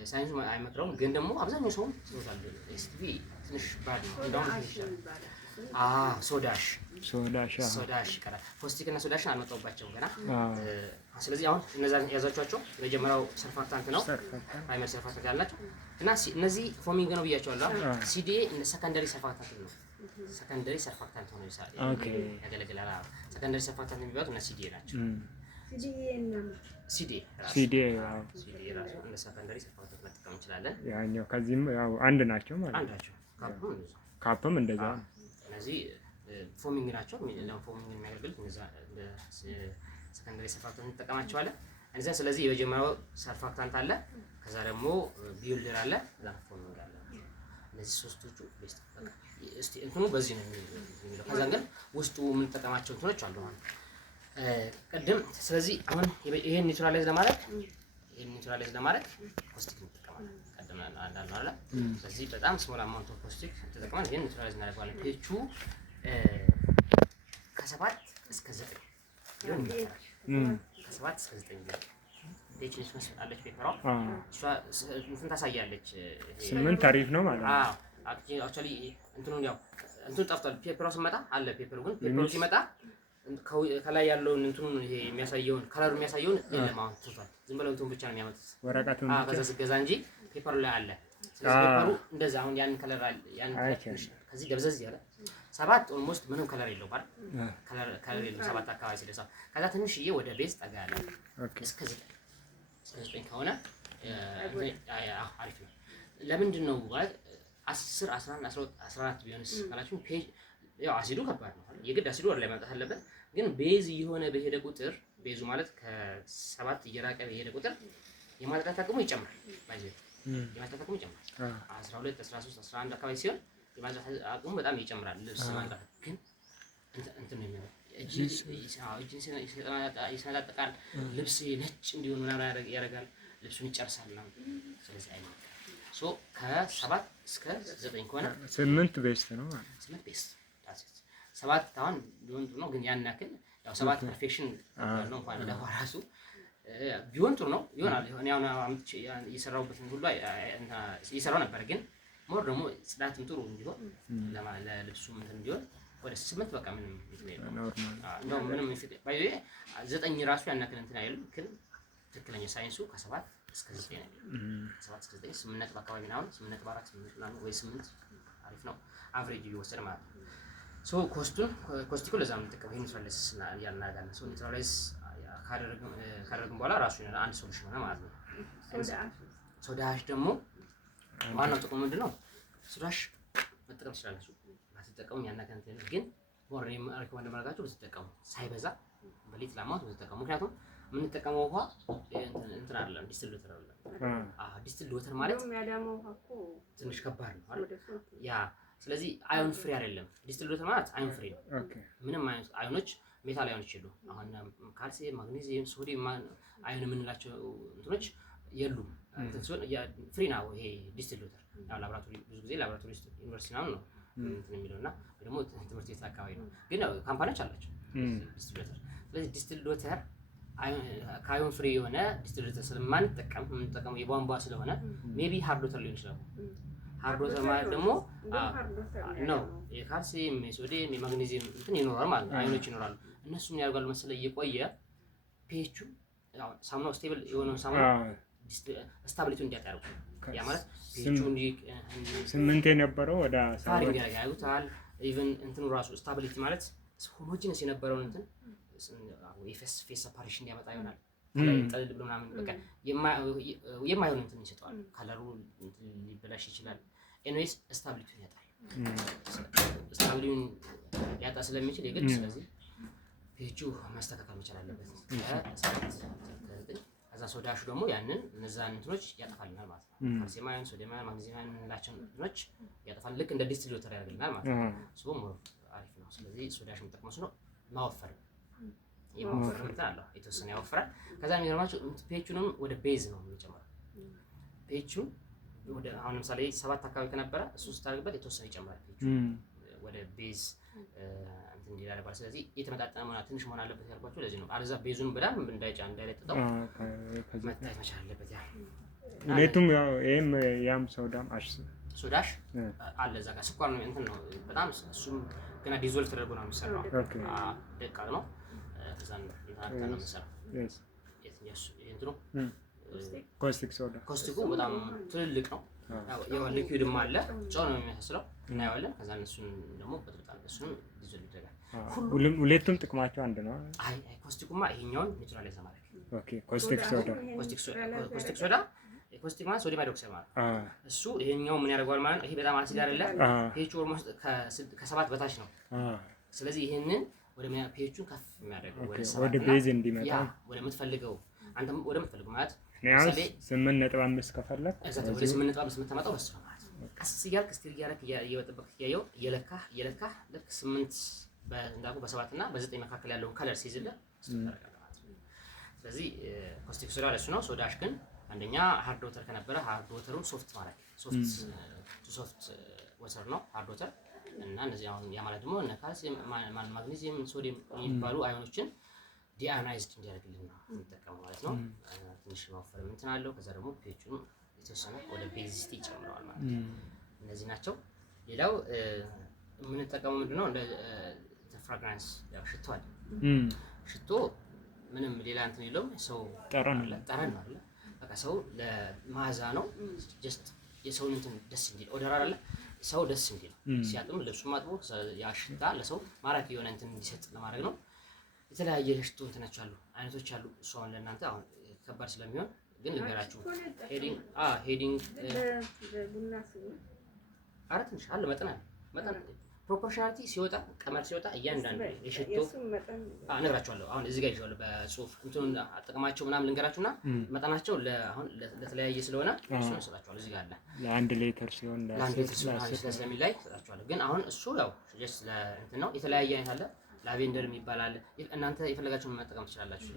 ሳይንሱ አይመክረውም፣ ግን ደግሞ አብዛኛው ሰው ይወጣል። ኤስቲፒ ትንሽ ባድ ነው። እንደውም ሶዳሽ ይቀራል። ፎስቲክ እና ሶዳሽን አልመጣሁባቸውም ገና። ስለዚህ አሁን እነዛን ያዛችኋቸው የመጀመሪያው ሰርፋክታንት ነው፣ ፕራይመሪ ሰርፋክታንት ያላቸው እና እነዚህ ፎሚንግ ነው ብያቸዋለሁ። ሲዲኤ እንደ ሰከንደሪ ሰርፋክታንት ነው። ሰከንደሪ ሰርፋክታንት ሆኖ ያገለግላል። ሰከንደሪ ሰርፋክታንት የሚባሉት እና ሲዲኤ ናቸው። ሲዲኤ ራሱ እንደ ሰከንደሪ ሰርፋክታንት መጠቀም እንችላለን። ያኛው ከዚህም ያው አንድ ናቸው ማለት አንዳቸው ካፕም እንደዛ ነው። እነዚህ ፎሚንግ ናቸው። ፎሚንግ የሚያገለግሉት እነዛ ሰከንደሪ ሰርፋክታንት እንጠቀማቸዋለን እነዛ። ስለዚህ የመጀመሪያው ሰርፋክታንት አለ፣ ከዛ ደግሞ ቢውልደር አለ፣ ከዛ ፎሚንግ አለ። እነዚህ ሶስቶቹ ቤስት እስቲ እንትኑ በዚህ ነው የሚለው። ከዛ ግን ውስጡ የምንጠቀማቸው እንትኖች አሉ ማለት ቅድም። ስለዚህ አሁን ይሄን ኒውትራላይዝ ለማድረግ ኮስቲክ እንጠቀማለን። ቀደም እንዳልነው አይደል? ስለዚህ በጣም ስሞል አማውንት ኦፍ ኮስቲክ ተጠቅመን ይሄን ኒውትራላይዝ እናደርጋለን። ፔቹ ከ7 እስከ 9 ይሁን ከ7 እስከ 9 ፔች ነች አለች ፔፐሯ። እሷ እንትን ታሳያለች። 8 ታሪፍ ነው ማለት ነው። አክቹዋሊ እንትኑን ያው እንትኑ ጠፍቷል። ፔፐሯ ሲመጣ አለ ፔፐሩ፣ ግን ፔፐሩ ሲመጣ ከላይ ያለውን እንትኑን ይሄ የሚያሳየውን ከለሩ የሚያሳየውን የለም። አሁን ትቷል። ዝም ብለው እንትኑን ብቻ ነው የሚያመጡት ወረቀቱን ከዛ ስገዛ እንጂ ፔፐሩ ላይ አለ። ስለዚህ ፔፐሩ እንደዛ አሁን ያን ከለር ያን ከዚህ ደብዘዝ ያለ 7 ኦልሞስት ምንም ከለር የለው ማለት ከለር የለው 7 አካባቢ ሲደርስ ከዛ ትንሽዬ ወደ ቤዝ ጠጋ ያለ እስከ 9 ከሆነ አሪፍ ነው። ለምንድን ነው ማለት 10 11 12 14 ቢሆንስ ካላችሁ ፔጅ ያው አሲዱ ከባድ ነው። የግድ አሲዱ ወር ላይ ማምጣት አለበት። ግን ቤዝ የሆነ በሄደ ቁጥር ቤዙ ማለት ከ7 እየራቀ በሄደ ቁጥር የማጥራት አቅሙ ይጨምራል። ማለት የማጥራት አቅሙ ይጨምራል። 12 13 11 አካባቢ ሲሆን የማጥራት አቅሙ በጣም ይጨምራል። ልብስ ማጥራት ግን እንትን ነው የሚሆነው እጅ ይሰነጣጠቃል። ልብስ ነጭ እንዲሆን ምናምን ያደርጋል። ልብሱን ይጨርሳል ምናምን። ስለዚህ አይመጣም። ሶ ከ7 እስከ 9 ከሆነ 8 ቤስት ነው ማለት 8 ቤስት 7 አሁን ቢሆን ጥሩ ነው፣ ግን ያን ያክል ያው 7 ፐርፌክሽን ነው እንኳን ለራሱ ቢሆን ጥሩ ነው ይሆናል። እኔ አሁን አምጥቼ እየሰራሁበትን ሁሉ እየሰራሁ ነበር፣ ግን ሞር ደግሞ ጽዳትም ጥሩ እንዲሆን ለልብሱም እንትን እንዲሆን ወደ 8 በቃ ምንም ነው ምንም ባይ 9 ራሱ ያን ያክል እንትን አይልም። ግን ትክክለኛ ሳይንሱ ከ7 እስከ 9 ነው። ከ7 እስከ 9 8 አካባቢ ነው። 8.4 8 ምናምን ወይ 8 አሪፍ ነው አቨሬጅ ቢወሰድ ማለት ነው። ሶ ኮስቲኩ ለዛ ነው ተቀበል ኒውትራላይዝ ያናጋለ ሶ ኒውትራላይዝ ካደረግን በኋላ ራሱ አንድ ሶሉሽን ሆነ ማለት ነው። ሶዳሽ ደግሞ ዋናው ጥቅሙ ምንድነው? ሶዳሽ መጠቀም ትችላላችሁ። ባትጠቀሙ ያናጋንተ ግን ሞር ሪኮመንድ ማድረጋችሁ ብትጠቀሙ ሳይበዛ በሊት ላማት ብትጠቀሙ። ምክንያቱም የምንጠቀመው ውሃ እንትን አይደለም ዲስቲል ወተር አይደለም። ዲስቲል ወተር ማለት የሚያዳመው ውሃ እኮ ትንሽ ከባድ ነው አይደል? ያ ስለዚህ አዮን ፍሪ አይደለም። ዲስቲል ወተር ማለት አዮን ፍሪ ነው። ምንም አይነት አዮኖች ሜታል አዮኖች የሉ። አሁን ካልሲየም፣ ማግኔዚየም፣ ሶዲየም አዮን የምንላቸው እንትኖች የሉም። ፍሪ ነው ይሄ ዲስቲል ወተር። ያው ላብራቶሪ ብዙ ጊዜ ላብራቶሪ ዩኒቨርሲቲ ነው እንትን የሚለውና ደግሞ ትምህርት ቤት አካባቢ ነው። ግን ያው ካምፓኒዎች አላቸው ዲስቲል ወተር። ስለዚህ ዲስቲል ወተር ከአዮን ፍሪ የሆነ ዲስቲል ወተር ስለማንጠቀም የምንጠቀመው የቧንቧ ስለሆነ ሜቢ ሃርድ ወተር ሊሆን ይችላል። ሃርድ ወተር ማለት ደግሞ ነው የካልሲየም፣ የሶዲየም፣ የማግኔዚየም እንትን ይኖራል ማለት ነው። አዮኖች ይኖራሉ። እነሱ ምን ያደርጋሉ መሰለህ? እየቆየ ፒኤቹ ያው ሳሙናው ስቴብል የሆነው ሳሙና ስታቢሊቲውን እንዲያጣ ያደርጋል። ያ ማለት ፒኤቹ 8 የነበረው ወደ 7 ያደርጋል። ኢቭን እንትኑ ራሱ ስታቢሊቲ ማለት ሆሞጂነስ የነበረውን እንትን የፌስ ሰፓሬሽን እንዲያመጣ ይሆናል። ጠልል ብሎ ምናምን በቃ የማይሆን እንትን ይሰጠዋል። ከለሩ ሊበላሽ ይችላል። ኤኒዌይስ ስታቢሊቲውን ያጣል። ስታቢሊቲውን ሊያጣ ስለሚችል የግድ ስለዚህ ፔጁ ማስተካከል መቻል አለበት። ከዛ ሶዳሹ ደግሞ ያንን እነዛን እንትኖች ያጠፋልናል ማለት ነው። ካልሲየም አዮን፣ ሶዲየም አዮን፣ ማግኔዚየም አዮን የምንላቸው እንትኖች ያጠፋል። ልክ እንደ ዲስቲል ወተር ያደርግልናል ማለት ነው። ሶ ሞር አሪፍ ነው። ስለዚህ ሶዳሽ የምጠቀመው እሱ ነው። ማወፈር የማወፈር እንትን አለው የተወሰነ ያወፍራል። ከዛ የሚገርማችሁ ፒኤቹንም ወደ ቤዝ ነው የሚጨምረው። ፒኤቹን ወደ አሁን ለምሳሌ 7 አካባቢ ከነበረ እሱ ስታደርግበት የተወሰነ ይጨምራል። ፒኤቹ ወደ ቤዝ እንትን እንዲያደርጋል። ስለዚህ የተመጣጠነ መሆን ትንሽ መሆን አለበት ያልኳችሁ ለዚህ ነው። አለዛ ቤዙን በደንብ እንዳይለጥጠው መታየት መቻል አለበት። ያ ሁለቱም ያው ይሄም ያም ሶዳሽ አለ እዛ ጋር ስኳር ነው እንትን ነው በጣም እሱም ገና ዲዞልቭ ተደርጎ ነው የሚሰራው። ደቃቅ ነው። ከዛ እንታከለ ነው የሚሰራው። እንትኑ ኮስቲኩ በጣም ትልልቅ ነው። ያው ሊኩዊድም አለ ጨው ነው የሚመስለው እናየዋለን። ከዛ እሱን ደግሞ በጥብጣን እሱን ዲዞልቭ ይደረጋል። ሁለቱም ጥቅማቸው አንድ ነው። አይ ኮስቲኩማ ይሄኛውን ኒውትራላይዝ ማድረግ ኮስቲክ ሶዳ ኮስቲክ ማለት ሶዲየም ሃይድሮክሳይድ ማለት እሱ ይሄኛው ምን ያደርገዋል ማለት ነው። ይሄ በጣም አሲድ አይደለ ፒኤች ኦልሞስት ከ7 በታች ነው። ስለዚህ ይሄንን ወደ ፒኤቹን ከፍ የሚያደርገው ወደ ቤዝ እንዲመጣ ወደ የምትፈልገው አንተም ወደ የምትፈልገው ማለት ለምሳሌ 8.5 ከፈለክ ወደ 8.5 የምታመጣው በሱ ነው ማለት ነው። ቀስ እያልክ ስቲል እያደረክ እየበጠበቅ እየለካህ ልክ 8 እንዳልኩ በ7 እና በ9 መካከል ያለውን ከለር ሲይዝልህ ስለዚህ ኮስቲክ ሶዳ ለሱ ነው። ሶዳሽ ግን አንደኛ ሃርድ ወተር ከነበረ ሃርድ ወተሩን ሶፍት ማድረግ ሶፍት ወተር ነው ሃርድ ወተር እና እነዚህ አሁን ያ ማለት ደግሞ ካልሲየም ማግኔዚየም ሶዲየም የሚባሉ አዮኖችን ዲአዮናይዝድ እንዲያደርግልን ነው የሚጠቀመው ማለት ነው። ትንሽ ማወፈር እንትን አለው። ከዛ ደግሞ ፒኤቹን የተወሰነ ወደ ቤዚሲቲ ይጨምረዋል ማለት ነው። እነዚህ ናቸው። ሌላው የምንጠቀመው ምንድነው እንደ ፍራግራንስ ያው ሽቶ አለ። ሽቶ ምንም ሌላ እንትን የለውም። ሰው ጠረን ነው አይደል? በቃ ሰው ለማዛ ነው። ጀስት የሰውን እንትን ደስ እንዲል ኦደር አይደለ? ሰው ደስ እንዲል ሲያጥም ልብሱን ማጥቦ ያ ሽታ ለሰው ማራኪ የሆነ እንትን እንዲሰጥ ለማድረግ ነው። የተለያየ ሽቶ እንትኖች አሉ፣ አይነቶች አሉ። እሱ አሁን ለእናንተ አሁን ከባድ ስለሚሆን ግን ልንገራችሁ። ሄዲንግ ትንሽ አለ መጠን ፕሮፖርሽናሊቲ ሲወጣ ቀመር ሲወጣ እያንዳንዱ የሽቶ እነግራችኋለሁ። አሁን እዚህ ጋር ይዤዋለሁ በጽሁፍ እንትኑን አጠቅማቸው ምናምን ልንገራችሁና መጠናቸው አሁን ለተለያየ ስለሆነ እሱን እሰጣችኋለሁ። እዚህ ጋር አለ ለ1 ሊትር ሲሆን ስለሚል ላይ እሰጣችኋለሁ። ግን አሁን እሱ ያው ጀስት ለእንትን ነው። የተለያየ አይነት አለ። ላቬንደር የሚባል አለ። እናንተ የፈለጋችሁን መጠቀም ትችላላችሁ።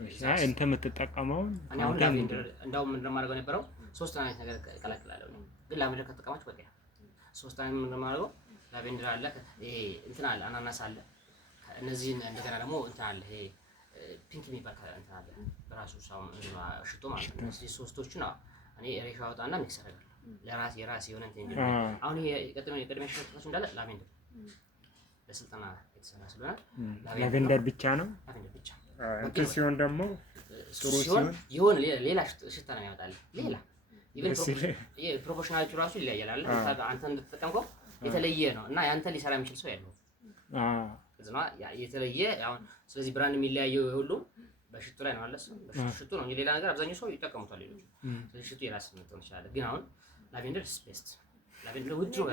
እንተ የምትጠቀመው እኔ አሁን ላቬንደር እንደውም ምንድን ነው የማደርገው የነበረው 3 አይነት ነገር እቀላቅላለሁ። ግን ላቬንደር ከተጠቀማችሁ በቃ 3 አይነት ምንድን ነው የማደርገው ላቬንደር አለ፣ ይሄ እንትን አለ፣ አናናስ አለ። እነዚህን እንደገና ደግሞ እንትን አለ፣ ይሄ ፒንክ የሚባል እንትን አለ በራሱ ሽቶ ማለት ነው። እነዚህ ሶስቶቹን እኔ ሬሾ አወጣና ሚክስ አደርጋለሁ የራሴ የሆነ እንትን እንዲሆን። አሁን ይሄ የቀድሜ ሽቶች እንዳለ ላቬንደር ለስልጠና የተሰራ ስለሆነ ላቬንደር ብቻ ነው። ላቬንደር ብቻ እንትን ሲሆን ደግሞ ጥሩ ሲሆን ይሆን ሌላ ሽታ ነው ያወጣል። ሌላ ኢቨን ፕሮፖርሽናሊቲ ራሱ ይለያያል። አንተ እንደተጠቀምከው የተለየ ነው እና ያንተ ሊሰራ የሚችል ሰው ያለው እዝማ የተለየ አሁን ስለዚህ ብራንድ የሚለያየው ሁሉ በሽቱ ላይ ነው አለስ በሽቱ ነው። ሌላ ነገር አብዛኛው ሰው ይጠቀሙታል ሌሎች። ስለዚህ ሽቱ የራስ ነው ይችላል። ግን አሁን ላቬንደር ቤስት ላቬንደር ውድ ነው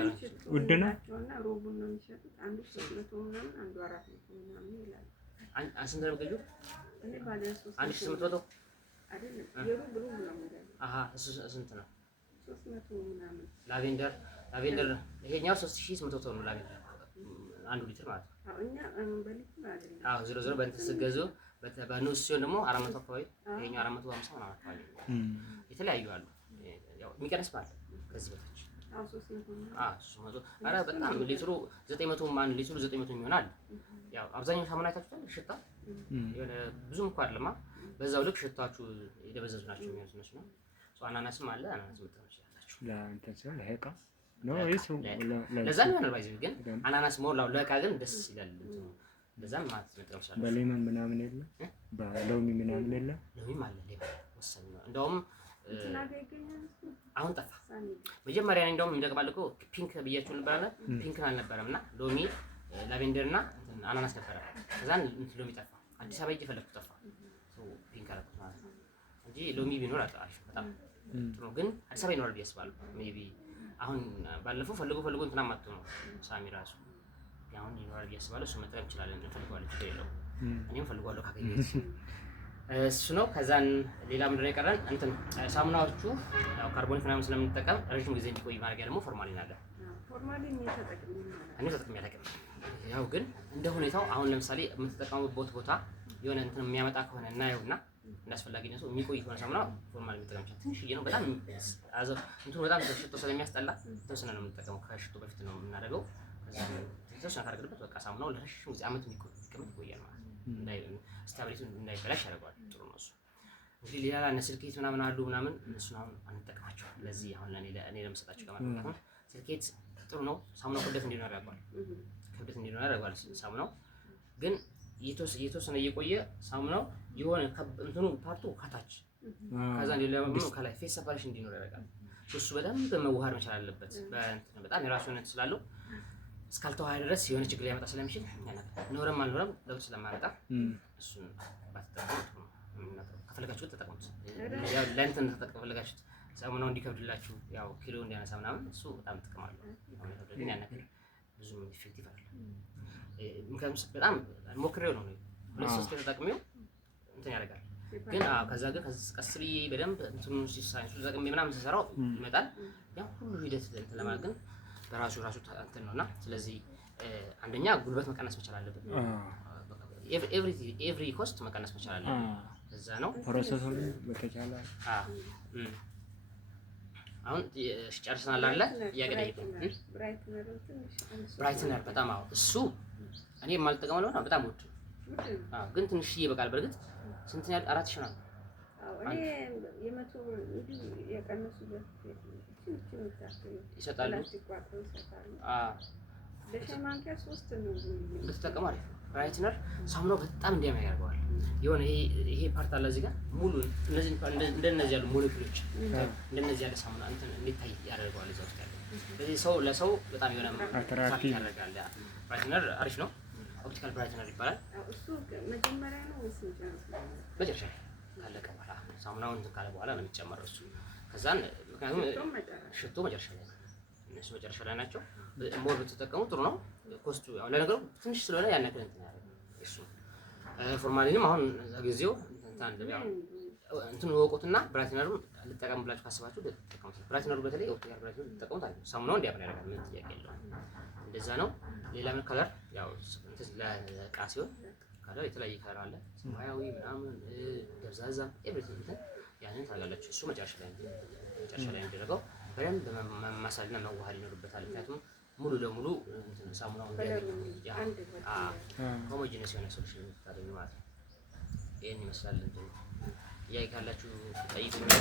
ውድ ነው እና ሮቡን ነው የሚሸጡት። አንዱ 300 ምናምን አንዱ 400 ምናምን ይላል። ስንት ነው ገዢው? እኔ ባለ 1800 አይደለም የሩብ ነው የሚለው። እሱ ስንት ነው? 300 ምናምን ላቬንደር ይሄኛው 3800 ነው ላቬንደር አንዱ ሊትር ማለት ነው። እኛ በሊትር አይደለም። ዞሮ ዞሮ በእንትን ስትገዙ በንዑስ ሲሆን ደግሞ 400 አካባቢ ይሄኛው 450 ምናምን አካባቢ የተለያዩ አሉ። ያው የሚቀንስ ማለት ከዚህ በታች 300 ኧረ በጣም ሊትሩ 900 ማን ሊትሩ 900 ይሆናል። ያው አብዛኛው ሳሙና አይታችሁታል ሽታ የሆነ ብዙም እንኳን አይደለም። በዛው ልክ ሽታችሁ የደበዘዙ ናቸው የሚሆኑት እነሱ ነው። አናናስም አለ። አናናስ መጠቀም ትችላላችሁ ለእንትን ሲሆን ለሄቃ ነው ወይስ ለዛ ነው ባይዘው። ግን አናናስ ሞላው ለእቃ ግን ደስ ይላል። ለዛም ማለት መጠቀም ትችላላችሁ። በሌመን ምናምን የለም፣ በሎሚ ምናምን የለም። ሎሚም አለ። ሌባ ወሳኝ ነው። እንደውም አሁን ጠፋ። መጀመሪያ ላይ እንደውም እንደቀባል እኮ ፒንክ ብያችሁ ነበር አለ። ፒንክ አልነበረም እና ሎሚ ላቬንደር እና አናናስ ነበረ። ከዛን ሎሚ ጠፋ። አዲስ አበባ እየፈለኩ ጠፋ። ፒንክ አደረኩት ማለት ነው እንጂ ሎሚ ቢኖር አሪፍ በጣም ጥሩ። ግን አዲስ አበባ ይኖራል ብዬ አስባለሁ። ሜቢ አሁን ባለፈው ፈልጎ እንትና ማጥቶ ነው ሳሚ ራሱ አሁን ይኖራል ብዬ አስባለሁ። እሱ መጠቀም እንችላለን። እንፈልገዋለን፣ ችግር የለውም። እኔም ፈልገዋለሁ ካገኘሁት እሱ ነው። ከዛን ሌላ ምንድን ነው የቀረን እንትን ሳሙናዎቹ ያው ካርቦኒክ ምናምን ስለምንጠቀም ረጅም ጊዜ እንዲቆይ ማድረጊያ ደግሞ ፎርማሊን አለ። ፎርማሊን እኔ ተጠቅሜ አላውቅም። ያው ግን እንደ ሁኔታው አሁን ለምሳሌ የምትጠቀሙበት ቦታ የሆነ እንትን የሚያመጣ ከሆነ እናየውና እንዳስፈላጊነቱ የሚቆይ ከሆነ ሳሙና ፎርማል መጠቀም ይችላል። ትንሽዬ ነው በጣም እንትኑ በጣም ሽቶ ስለሚያስጠላ የተወሰነ ነው የምንጠቀመው። ከሽቶ በፊት ነው የምናደርገው። ከዛ የተወሰነ ካደረግንበት በቃ ሳሙናው ለረጅም ጊዜ ዓመት የሚቀመጥ ይቆያል ማለት ነው። ስታቢሊቲውን እንዳይበላሽ ያደርገዋል። ጥሩ ነው እሱ። እንግዲህ ሌላ እነ ስልኬት ምናምን አሉ ምናምን እነሱን አሁን አንጠቀማቸው። ለዚህ አሁን እኔ ለምሰጣቸው ከማለት ስልኬት ጥሩ ነው። ሳሙናው ክብደት እንዲኖር ያደርገዋል። ክብደት እንዲኖር ያደርገዋል ሳሙናው ግን እየተወሰነ እየቆየ ሳሙናው የሆነ እንትኑ ፓርቱ ከታች ከዛ እንዲለምኑ ከላይ ፌስ ሰፓሬሽን እንዲኖር ያደርጋል። እሱ በደንብ መዋሃድ መቻል አለበት። በጣም የራሱ የሆነ ስላለው እስካልተዋሃደ ድረስ የሆነ ችግር ሊያመጣ ስለሚችል ኖረም አልኖረም ለውጥ ስለማያመጣ እሱን ባትጠቀሙት ከፈለጋችሁት ተጠቀሙት። ያው ለእንትን ተጠቀሙት ሳሙናው እንዲከብድላችሁ ያው ኪሎ እንዲያነሳ ምናምን እሱ በጣም ጥቅም አለው። ግን ያን ነገር ብዙም ኢፌክቲቭ አይደለም። ምክንያቱም በጣም ሞክሬው ነው 2-3 ተጠቅሜው እንትን ያደርጋል። ግን ከዛ ግን ቀስ ብዬ በደንብ እንትኑ ሳይንሱ ተጠቅሜ ምናምን ስሰራው ይመጣል። ያው ሁሉ ሂደት እንትን ለማለት ግን በራሱ እንትን ነውና ስለዚህ አንደኛ ጉልበት መቀነስ መቻል አለብን። ኤቭሪ ኮስት መቀነስ መቻል አለብን። እዛ ነው ፕሮሰሱን በተቻለ አሁን ጨርሰናል አለ ጥያቄ ጠይቁ። ብራይትነር በጣም እሱ እኔ የማልጠቀመው ነው በጣም ውድ ግን ትንሽ ይበቃል። በርግጥ ስንት ያህል 4000 ነው። እኔ የመቶ እንዲህ የቀነሱበት ይሰጣሉ። ለሻይ ማንኪያ 3 ነው ብትጠቀሙ አሪፍ። ብራይትነር ሳሙናው በጣም እንዲያምር ያደርገዋል። የሆነ ይሄ ፓርት አለ እዚህ ጋር ሙሉ እንደነዚህ ያሉ ሞሌኩሎች እንደነዚህ ያለ ሳሙና እንትን እንዲታይ ያደርገዋል እዛ ውስጥ ያለው። ስለዚህ ለሰው በጣም የሆነ አትራክቲቭ ያደርጋል። ብራይትነር አሪፍ ነው። ኦፕቲካል ብራይትነር ይባላል። እሱ መጀመሪያ ነው ወይስ መጨረሻ ካለቀ በኋላ ሳሙናውን እንትን ካለ በኋላ ነው የሚጨመረው እሱ። ከዛን ምክንያቱም ሽቶ መጨረሻ ላይ ነው። እነሱ መጨረሻ ላይ ናቸው። ሞር ብትጠቀሙ ጥሩ ነው። ኮስቱ ያው ለነገሩ ትንሽ ስለሆነ ያን ያክል እንትን ያደርጋል እሱ። ፎርማሊንም አሁን ጊዜው እንትን ወቁትና ብራይትነሩን ልጠቀምብላችሁ ካስባችሁ ልትጠቀሙት። ብራይትነሩ በተለይ ኦፕቲካል ብራይትነሩ ልትጠቀሙት አለ። ሳሙናው እንዲያምር ያደርጋል። ምን ጥያቄ የለውም። እንደዛ ነው። ሌላ ምን ከለር ያው እንትን ለእቃ ሲሆን ከለር የተለያየ ከለር አለ። ሰማያዊ ምናምን ደብዛዛ ኤቭሪቲንግ እንትን ያንን ታጋላችሁ። እሱ መጨረሻ ላይ እንዲደረገው በደንብ መማሳልና መዋሃድ ይኖርበታል። ምክንያቱም ሙሉ ለሙሉ እንትን ሳሙናው ሆሞጂነስ የሆነ ሶሉሽን እንድታገኙ ማለት ነው። ይሄን ይመስላል። ጥያቄ ካላችሁ ጠይቁና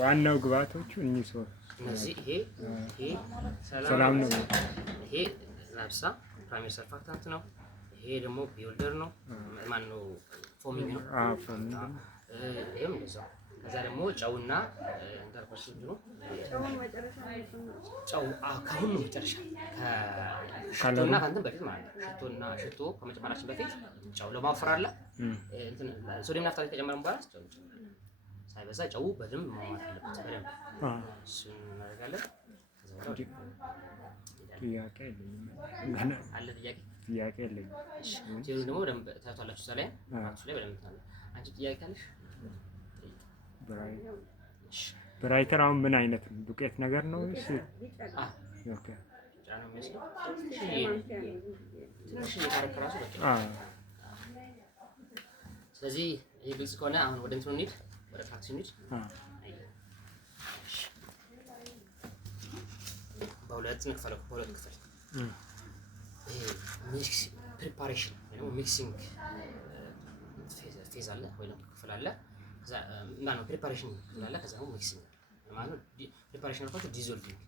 ዋናው ግብአቶቹ እነዚህ ሶስት እነዚህ ይሄ ሰላም ነው። ይሄ ናፕሳ ፕራይመሪ ሰርፋክታንት ነው። ይሄ ደግሞ ቢውልደር ነው። ማን ነው ፎሚንግ ነው። ፎሚንግ ይሄም እንደዛው። ከዛ ደግሞ ጨውና እንዳልኳችሁ ነው። ጨው ከሁሉ መጨረሻ ከሽቶና ከእንትን በፊት ማለት ነው። ሽቶ ከመጨመራችን በፊት ጨው ለማወፈር አለ እንትን ሶዲየም ናፍጣ ከጨመረን በኋላ ጨው ሳይበዛ ጨው በደንብ መዋሃድ አለበት። በደንብ እሱን እናደርጋለን። ከዛ በኋላ ጥያቄ የለኝም አለ ጥያቄ የለኝም። እሺ ቴዎሪ ደግሞ በደንብ ታያቷላችሁ። እዛ ላይ አክቹዋሊ ላይ በደንብ ታያለ። አንቺ ጥያቄ ካለሽ ብራይተር አሁን ምን አይነት ዱቄት ነገር ነው? እሺ ኦኬ ጫና የሚመስለው ትንሽ የታረከ ራሱ በቃ። ስለዚህ ይሄ ግልጽ ከሆነ አሁን ወደ እንትኑ እንሂድ፣ ወደ ፕራክቲስ እንሂድ። በሁለት እንክፈለው። በሁለት ክፍል ይሄ ሚክስ ፕሪፓሬሽን ወይም ሚክሲንግ ፌዝ አለ ወይም ክፍል አለ። ከዛ ነው ፕሪፓሬሽን አለ። ከዛ ነው ሚክሲንግ ማለት ነው። ፕሪፓሬሽን አልኳችሁ ዲዞልቪንግ።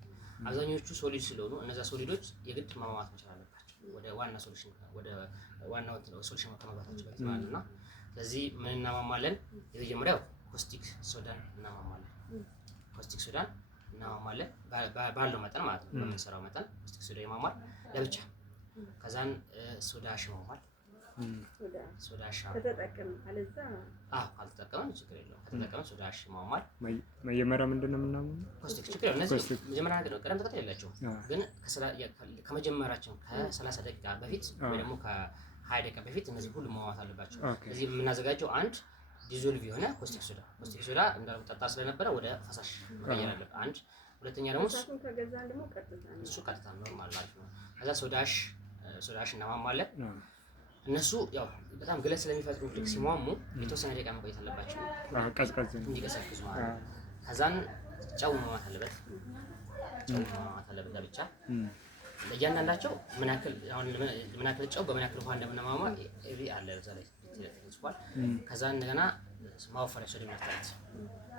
አብዛኞቹ ሶሊድ ስለሆኑ እነዛ ሶሊዶች የግድ ማማማት መቻል አለባቸው ወደ ዋና ሶሉሽን ሶሉሽን ከመግባታቸው በፊት ማለት ነው። ስለዚህ ምን እናማማለን? የመጀመሪያው ኮስቲክ ሶዳን እናማማለን። ኮስቲክ ሶዳን እናማማለን ባለው መጠን ማለት ነው። በምንሰራው መጠን ኮስቲክ ሶዳ ይማማል ለብቻ። ከዛን ሶዳ አሽ ይማማል። ሶዳ አሽ ከተጠቀምን አለዛ ካልተጠቀምን ችግር የለውም። ከተጠቀምን ሶዳ አሽ ይማማል። መጀመሪያ ምንድነው የምናምነው? ኮስቲክ ችግር የለውም። እነዚህ መጀመሪያ ነገር ቀደም ተከተል የላቸውም። ግን ከመጀመራችን ከ30 ደቂቃ በፊት ወይ ደግሞ ከ20 ደቂቃ በፊት እነዚህ ሁሉ ማማማት አለባቸው። እዚህ የምናዘጋጀው አንድ ዲዞልቭ የሆነ ኮስቲክ ሶዳ እንዳልኩ ጠጣር ስለነበረ ወደ ፈሳሽ መቀየር አለበት። አንድ ሁለተኛ ደግሞ እሳቱን ከገዛን ደግሞ ቀጥታ ነው እሱ ቀጥታ ኖርማል ማለት ነው። ከዛ ሶዳሽ እናማማለን። እነሱ ያው በጣም ግለት ስለሚፈጥሩ ልክ ሲሟሙ የተወሰነ ደቂቃ መቆየት አለባቸው ቀዝቀዝ እንዲቀዘቅዙ ማለት ነው። ከዛን ጨው መማት አለበት። ጨው መማት አለበት ለብቻ ለእያንዳንዳቸው ምን ያክል ጨው በምን ያክል ውሃ እንደምናማማ ኤቪ አለ እዛ ላይ ተጽፏል። ከዛ እንደገና ማወፈሪያ ሶዲየም ናፍታሌት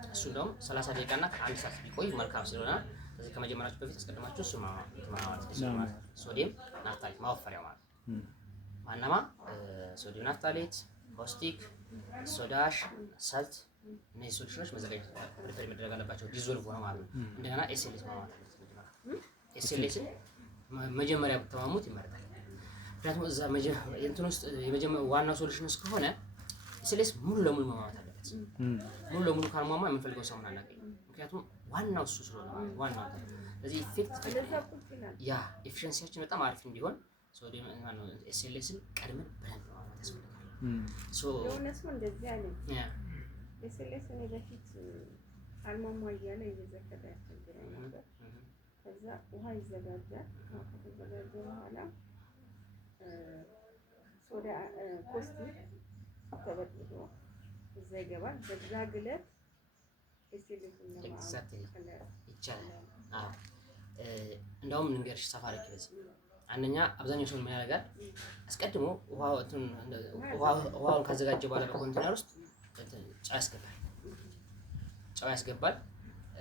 እሱ እንደውም 30 ደቂቃ እና ከአንድ ሰዓት ቢቆይ መልካም ስለሆነ ስለዚህ ከመጀመራችሁ በፊት አስቀድማችሁ እሱ ማማት ሶዲየም ናፍታሌት ማወፈሪያ ማለት ማናማ ሶዲየም ናፍታሌት፣ ኮስቲክ፣ ሶዳሽ፣ ሰልት እነዚህ ሶሉሽኖች መዘጋጀት ፕሪፔር መደረግ አለባቸው ዲዞልቭ ሆነው ማለት ነው። እንደገና ኤስኤልኤስ ማማት አለበት። ኤስኤልኤስን መጀመሪያ ብትማሙት ይመረጣል። ምክንያቱም እዛ እንትን ውስጥ ዋናው ሶሉሽን እስከሆነ ኤስኤልኤስ ሙሉ ለሙሉ መማማት አለበት። ሙሉ ለሙሉ ካልማማ የምንፈልገው ሰውን አናገኝም። ምክንያቱም ዋናው እሱ ስለሆነ ዋናው ስለዚህ ኤፊሽንሲያችን በጣም አሪፍ እንዲሆን ሶዲየም ኤስኤልኤስን ቀድመን በደንብ ማማት ያስፈልጋል። የሆነ ሰው እንደዚህ አለ ኤስኤልኤስ እኔ በፊት አልማማ እያለ እየዘከረ ያስቸግረኝ ነበር። ከዛ ውሃ ይዘጋጃል። ከተዘጋጀ በኋላ ሶዳ ኮስቲክ ተበጥብጦ እዛ ይገባል። በዛ ግለት ኤስኤልኤስን ይቻላል። እንደውም ልንገርሽ ሰፋ አድርጌ በዚህ አንደኛ አብዛኛው ሰው ምን ያደርጋል? አስቀድሞ ውሃውን ካዘጋጀ በኋላ በኮንቴነር ውስጥ ጨው ያስገባል።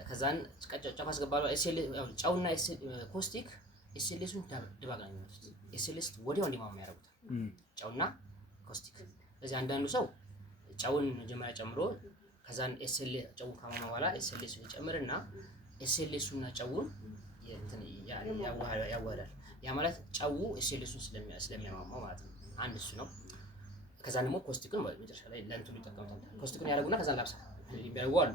ከዛን ጨው ያስገባል። ጨውና ኮስቲክ ኤስኤልኤሱን ድባቅ ነው የሚመጡት። ኤስኤልኤስ ወዲያው እንዲማማ ያደርጉታል ጨውና ኮስቲክ። ስለዚህ አንዳንዱ ሰው ጨውን መጀመሪያ ጨምሮ ከዛን ጨውን ካማማ በኋላ ኤስኤልኤሱን ይጨምርና ኤስኤልኤሱና ጨውን ያዋህዳል። ያ ማለት ጨው ኤስኤልኤሱን ስለሚያማማው ማለት ነው። አንድ እሱ ነው። ከዛ ደግሞ ኮስቲክን መጨረሻ ላይ ለእንትኑ ይጠቀሙታል። ኮስቲክን ያደርጉና ከዛ ላብሳ የሚያደርጉ አሉ።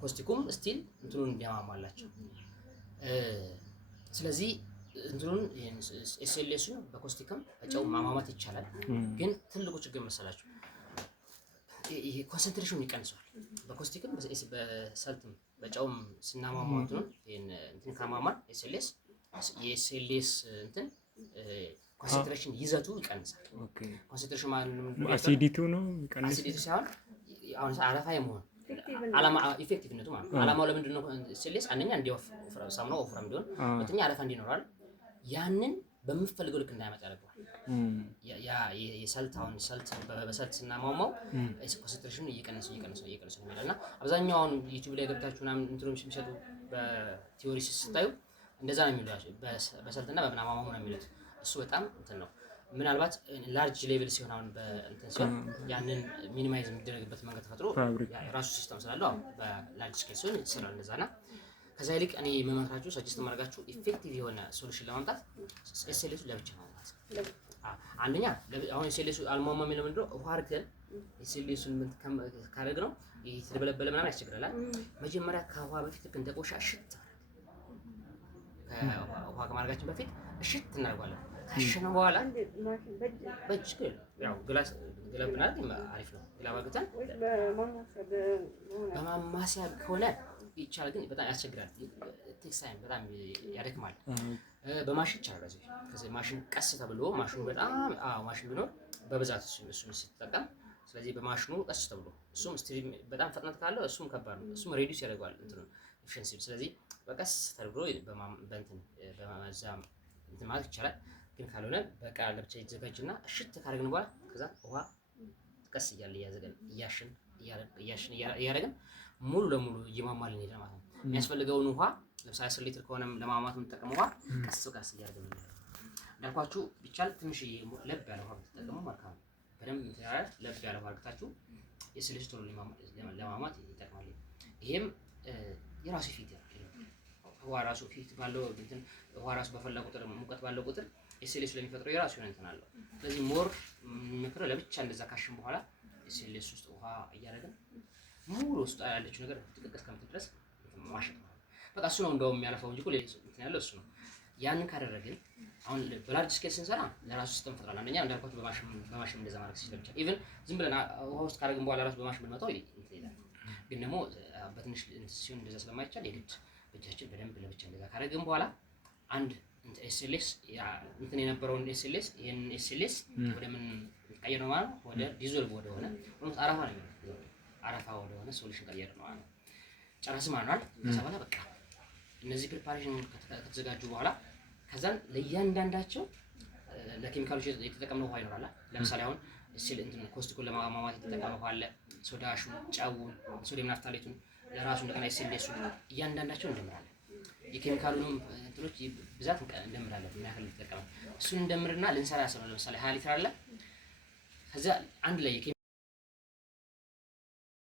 ኮስቲኩም ስቲል እንትኑን እንዲያማማላቸው። ስለዚህ እንትኑን ኤስኤልኤሱን በኮስቲክም በጨው ማማማት ይቻላል። ግን ትልቁ ችግር መሰላችሁ ይሄ ኮንሰንትሬሽኑ ይቀንሰዋል። በኮስቲክም በሰልትም በጨውም ስናማማው እንትን ካማማን የኤስኤልኤስ እንትን ኮንሰንትሬሽን ይዘቱ ይቀንሳል። ኮንሰንትሬሽን ማለት ነው አሲዲቱ ነው ይቀንሳል። አሲዲቱ ሳይሆን አሁን አረፋ የመሆን ኢፌክቲቭነቱ ማለት ነው። ዓላማው ለምንድን ነው? ኤስኤልኤስ አንደኛ እንዲወፍር ሳሙናው ወፍራም እንዲሆን፣ ሁለተኛ አረፋ እንዲኖራል። ያንን በምፈልገው ልክ እንዳያመጣ ያደርገዋል። ሰልት በሰልት ስናማማው ኮንሰንትሬሽኑ እየቀነሰ ነው የሚልና አብዛኛው አሁን ዩቲዩብ ላይ ገብታችሁ ምናምን እንትኖች የሚሰጡ በቲዮሪ ስታዩ እንደዛ ነው የሚሏቸው። በሰልትና በምናማማው ነው የሚሉት። እሱ በጣም እንትን ነው። ምናልባት ላርጅ ሌቭል ሲሆን አሁን በእንትን ሲሆን ያንን ሚኒማይዝ የሚደረግበት መንገድ ተፈጥሮ የራሱ ሲስተም ስላለው በላርጅ ስኬል ሲሆን ይሰራል እንደዛና ከዛ ይልቅ እኔ የምመክራችሁ ሰጀስት ማድረጋችሁ ኢፌክቲቭ የሆነ ሶሉሽን ለማምጣት ኤስኤልኤሱ ለብቻ ማምጣት። አንደኛ አሁን ኤስኤልኤሱ አልማማ የሚለው ምንድን ነው? ውሃ አድርገን ኤስኤልኤሱን ካደረግነው የተደበለበለ ምናምን ያስቸግራል። መጀመሪያ ከውሃ በፊት ልክ እንደ ቆሻ እሽት ውሃ ከማድረጋችን በፊት እሽት እናደርጓለን። ካሸነው በኋላ በእጅ ያው ግላብ ብናደርግ አሪፍ ነው። ግላብ አድርገን በማማሰያ ከሆነ ይቻላል፣ ግን በጣም ያስቸግራል። ቴክስታይም በጣም ያደክማል። በማሽን ይቻላል። ከዚህ ማሽን ቀስ ተብሎ ማሽኑ በጣም ማሽን ቢኖር በብዛት እሱን ሲጠቀም፣ ስለዚህ በማሽኑ ቀስ ተብሎ እሱም ስትሪም በጣም ፍጥነት ካለው እሱም ከባድ ነው። እሱም ሬዲዩስ ያደርገዋል እንትኑ ኤፊሺየንሲ። ስለዚህ በቀስ ተብሎ በእንትን በማዛ እንትን ማለት ይቻላል። ግን ካልሆነ በቃ ለብቻ ይዘጋጅና እሽት ካደረግን በኋላ ከዛ ውሃ ቀስ እያለ እያደረግን ሙሉ ለሙሉ እየማማልን ሄደ ማለት ነው። የሚያስፈልገውን ውሃ ለምሳሌ 10 ሊትር ከሆነ ለማማት የምንጠቀመው ውሃ ቀስ እያደረግን እንዳልኳችሁ ቢቻል ትንሽ ለብ ያለ ውሃ ብትጠቀሙ መልካም ነው። በደንብ ለብ ያለ ውሃ አድርጋችሁ ኤስኤልኤስ ቶሎ ለማማት ይጠቅማል። ይሄም የራሱ ፊት ውሃ ራሱ ፊት ባለው እንትን ውሃ ራሱ በፈላ ቁጥር ሙቀት ባለው ቁጥር ኤስኤልኤስ ለሚፈጥረው የራሱ የሆነ እንትን አለው። ስለዚህ ሞር ምክረ ለብቻ እንደዛ ካሽን በኋላ ኤስኤልኤስ ውስጥ ውሃ እያደረግን ሙሉ ውስጥ ያለችው ነገር ጥቅጥቅ እስከምትል ድረስ ማሸት ነው። በቃ እሱ ነው እንደውም የሚያለፈው እንጂ ሌላ እንትን ያለው እሱ ነው። ያንን ካደረግን አሁን በላርጅ ስኬል ስንሰራ ለራሱ ሲስተም ፈጥራል። አንደኛ እንዳልኳችሁ በማሽን እንደዛ ማድረግ ሲችል ኢቭን ዝም ብለን ውሃ ውስጥ ካደረግን በኋላ ራሱ በማሽን ብንመታው እንትን ይላል። ግን ደግሞ በትንሽ ሲሆን እንደዛ ስለማይቻል የግድ በእጃችን በደንብ ለብቻ እንደዛ ካደረግን በኋላ አንድ ኤስኤልኤስ እንትን የነበረውን ኤስኤልኤስ ይሄን ኤስኤልኤስ ወደ ምን ቀየር ነው ማለት ወደ ዲዞልቭ ወደ ሆነ ወይስ አረፋ ነው የሚሆነው አረፋ ወደ ሆነ ሶሉሽን ቀየር ነው ማለት ጨረስ ማለት ከዛ በኋላ በቃ እነዚህ ፕሪፓሬሽን ከተዘጋጁ በኋላ ከዛን ለእያንዳንዳቸው ለኬሚካሎች የተጠቀምነው ውሃ ይኖራል። ለምሳሌ አሁን ሲል እንትን ኮስቲኩን ለማማማት የተጠቀምነው ውሃ አለ። ሶዳሹን፣ ጨውን፣ ሶዲየም ናፍታሌቱን ለራሱ እንደገና ኤስኤልኤሱ እያንዳንዳቸው እንደምራለን። የኬሚካሉንም እንትኖች ብዛት እንደምራለን። ምን ያህል ተጠቀመ እሱን እንደምርና ልንሰራ ያሰብነው ለምሳሌ 20 ሊትር አለ። ከዛ አንድ ላይ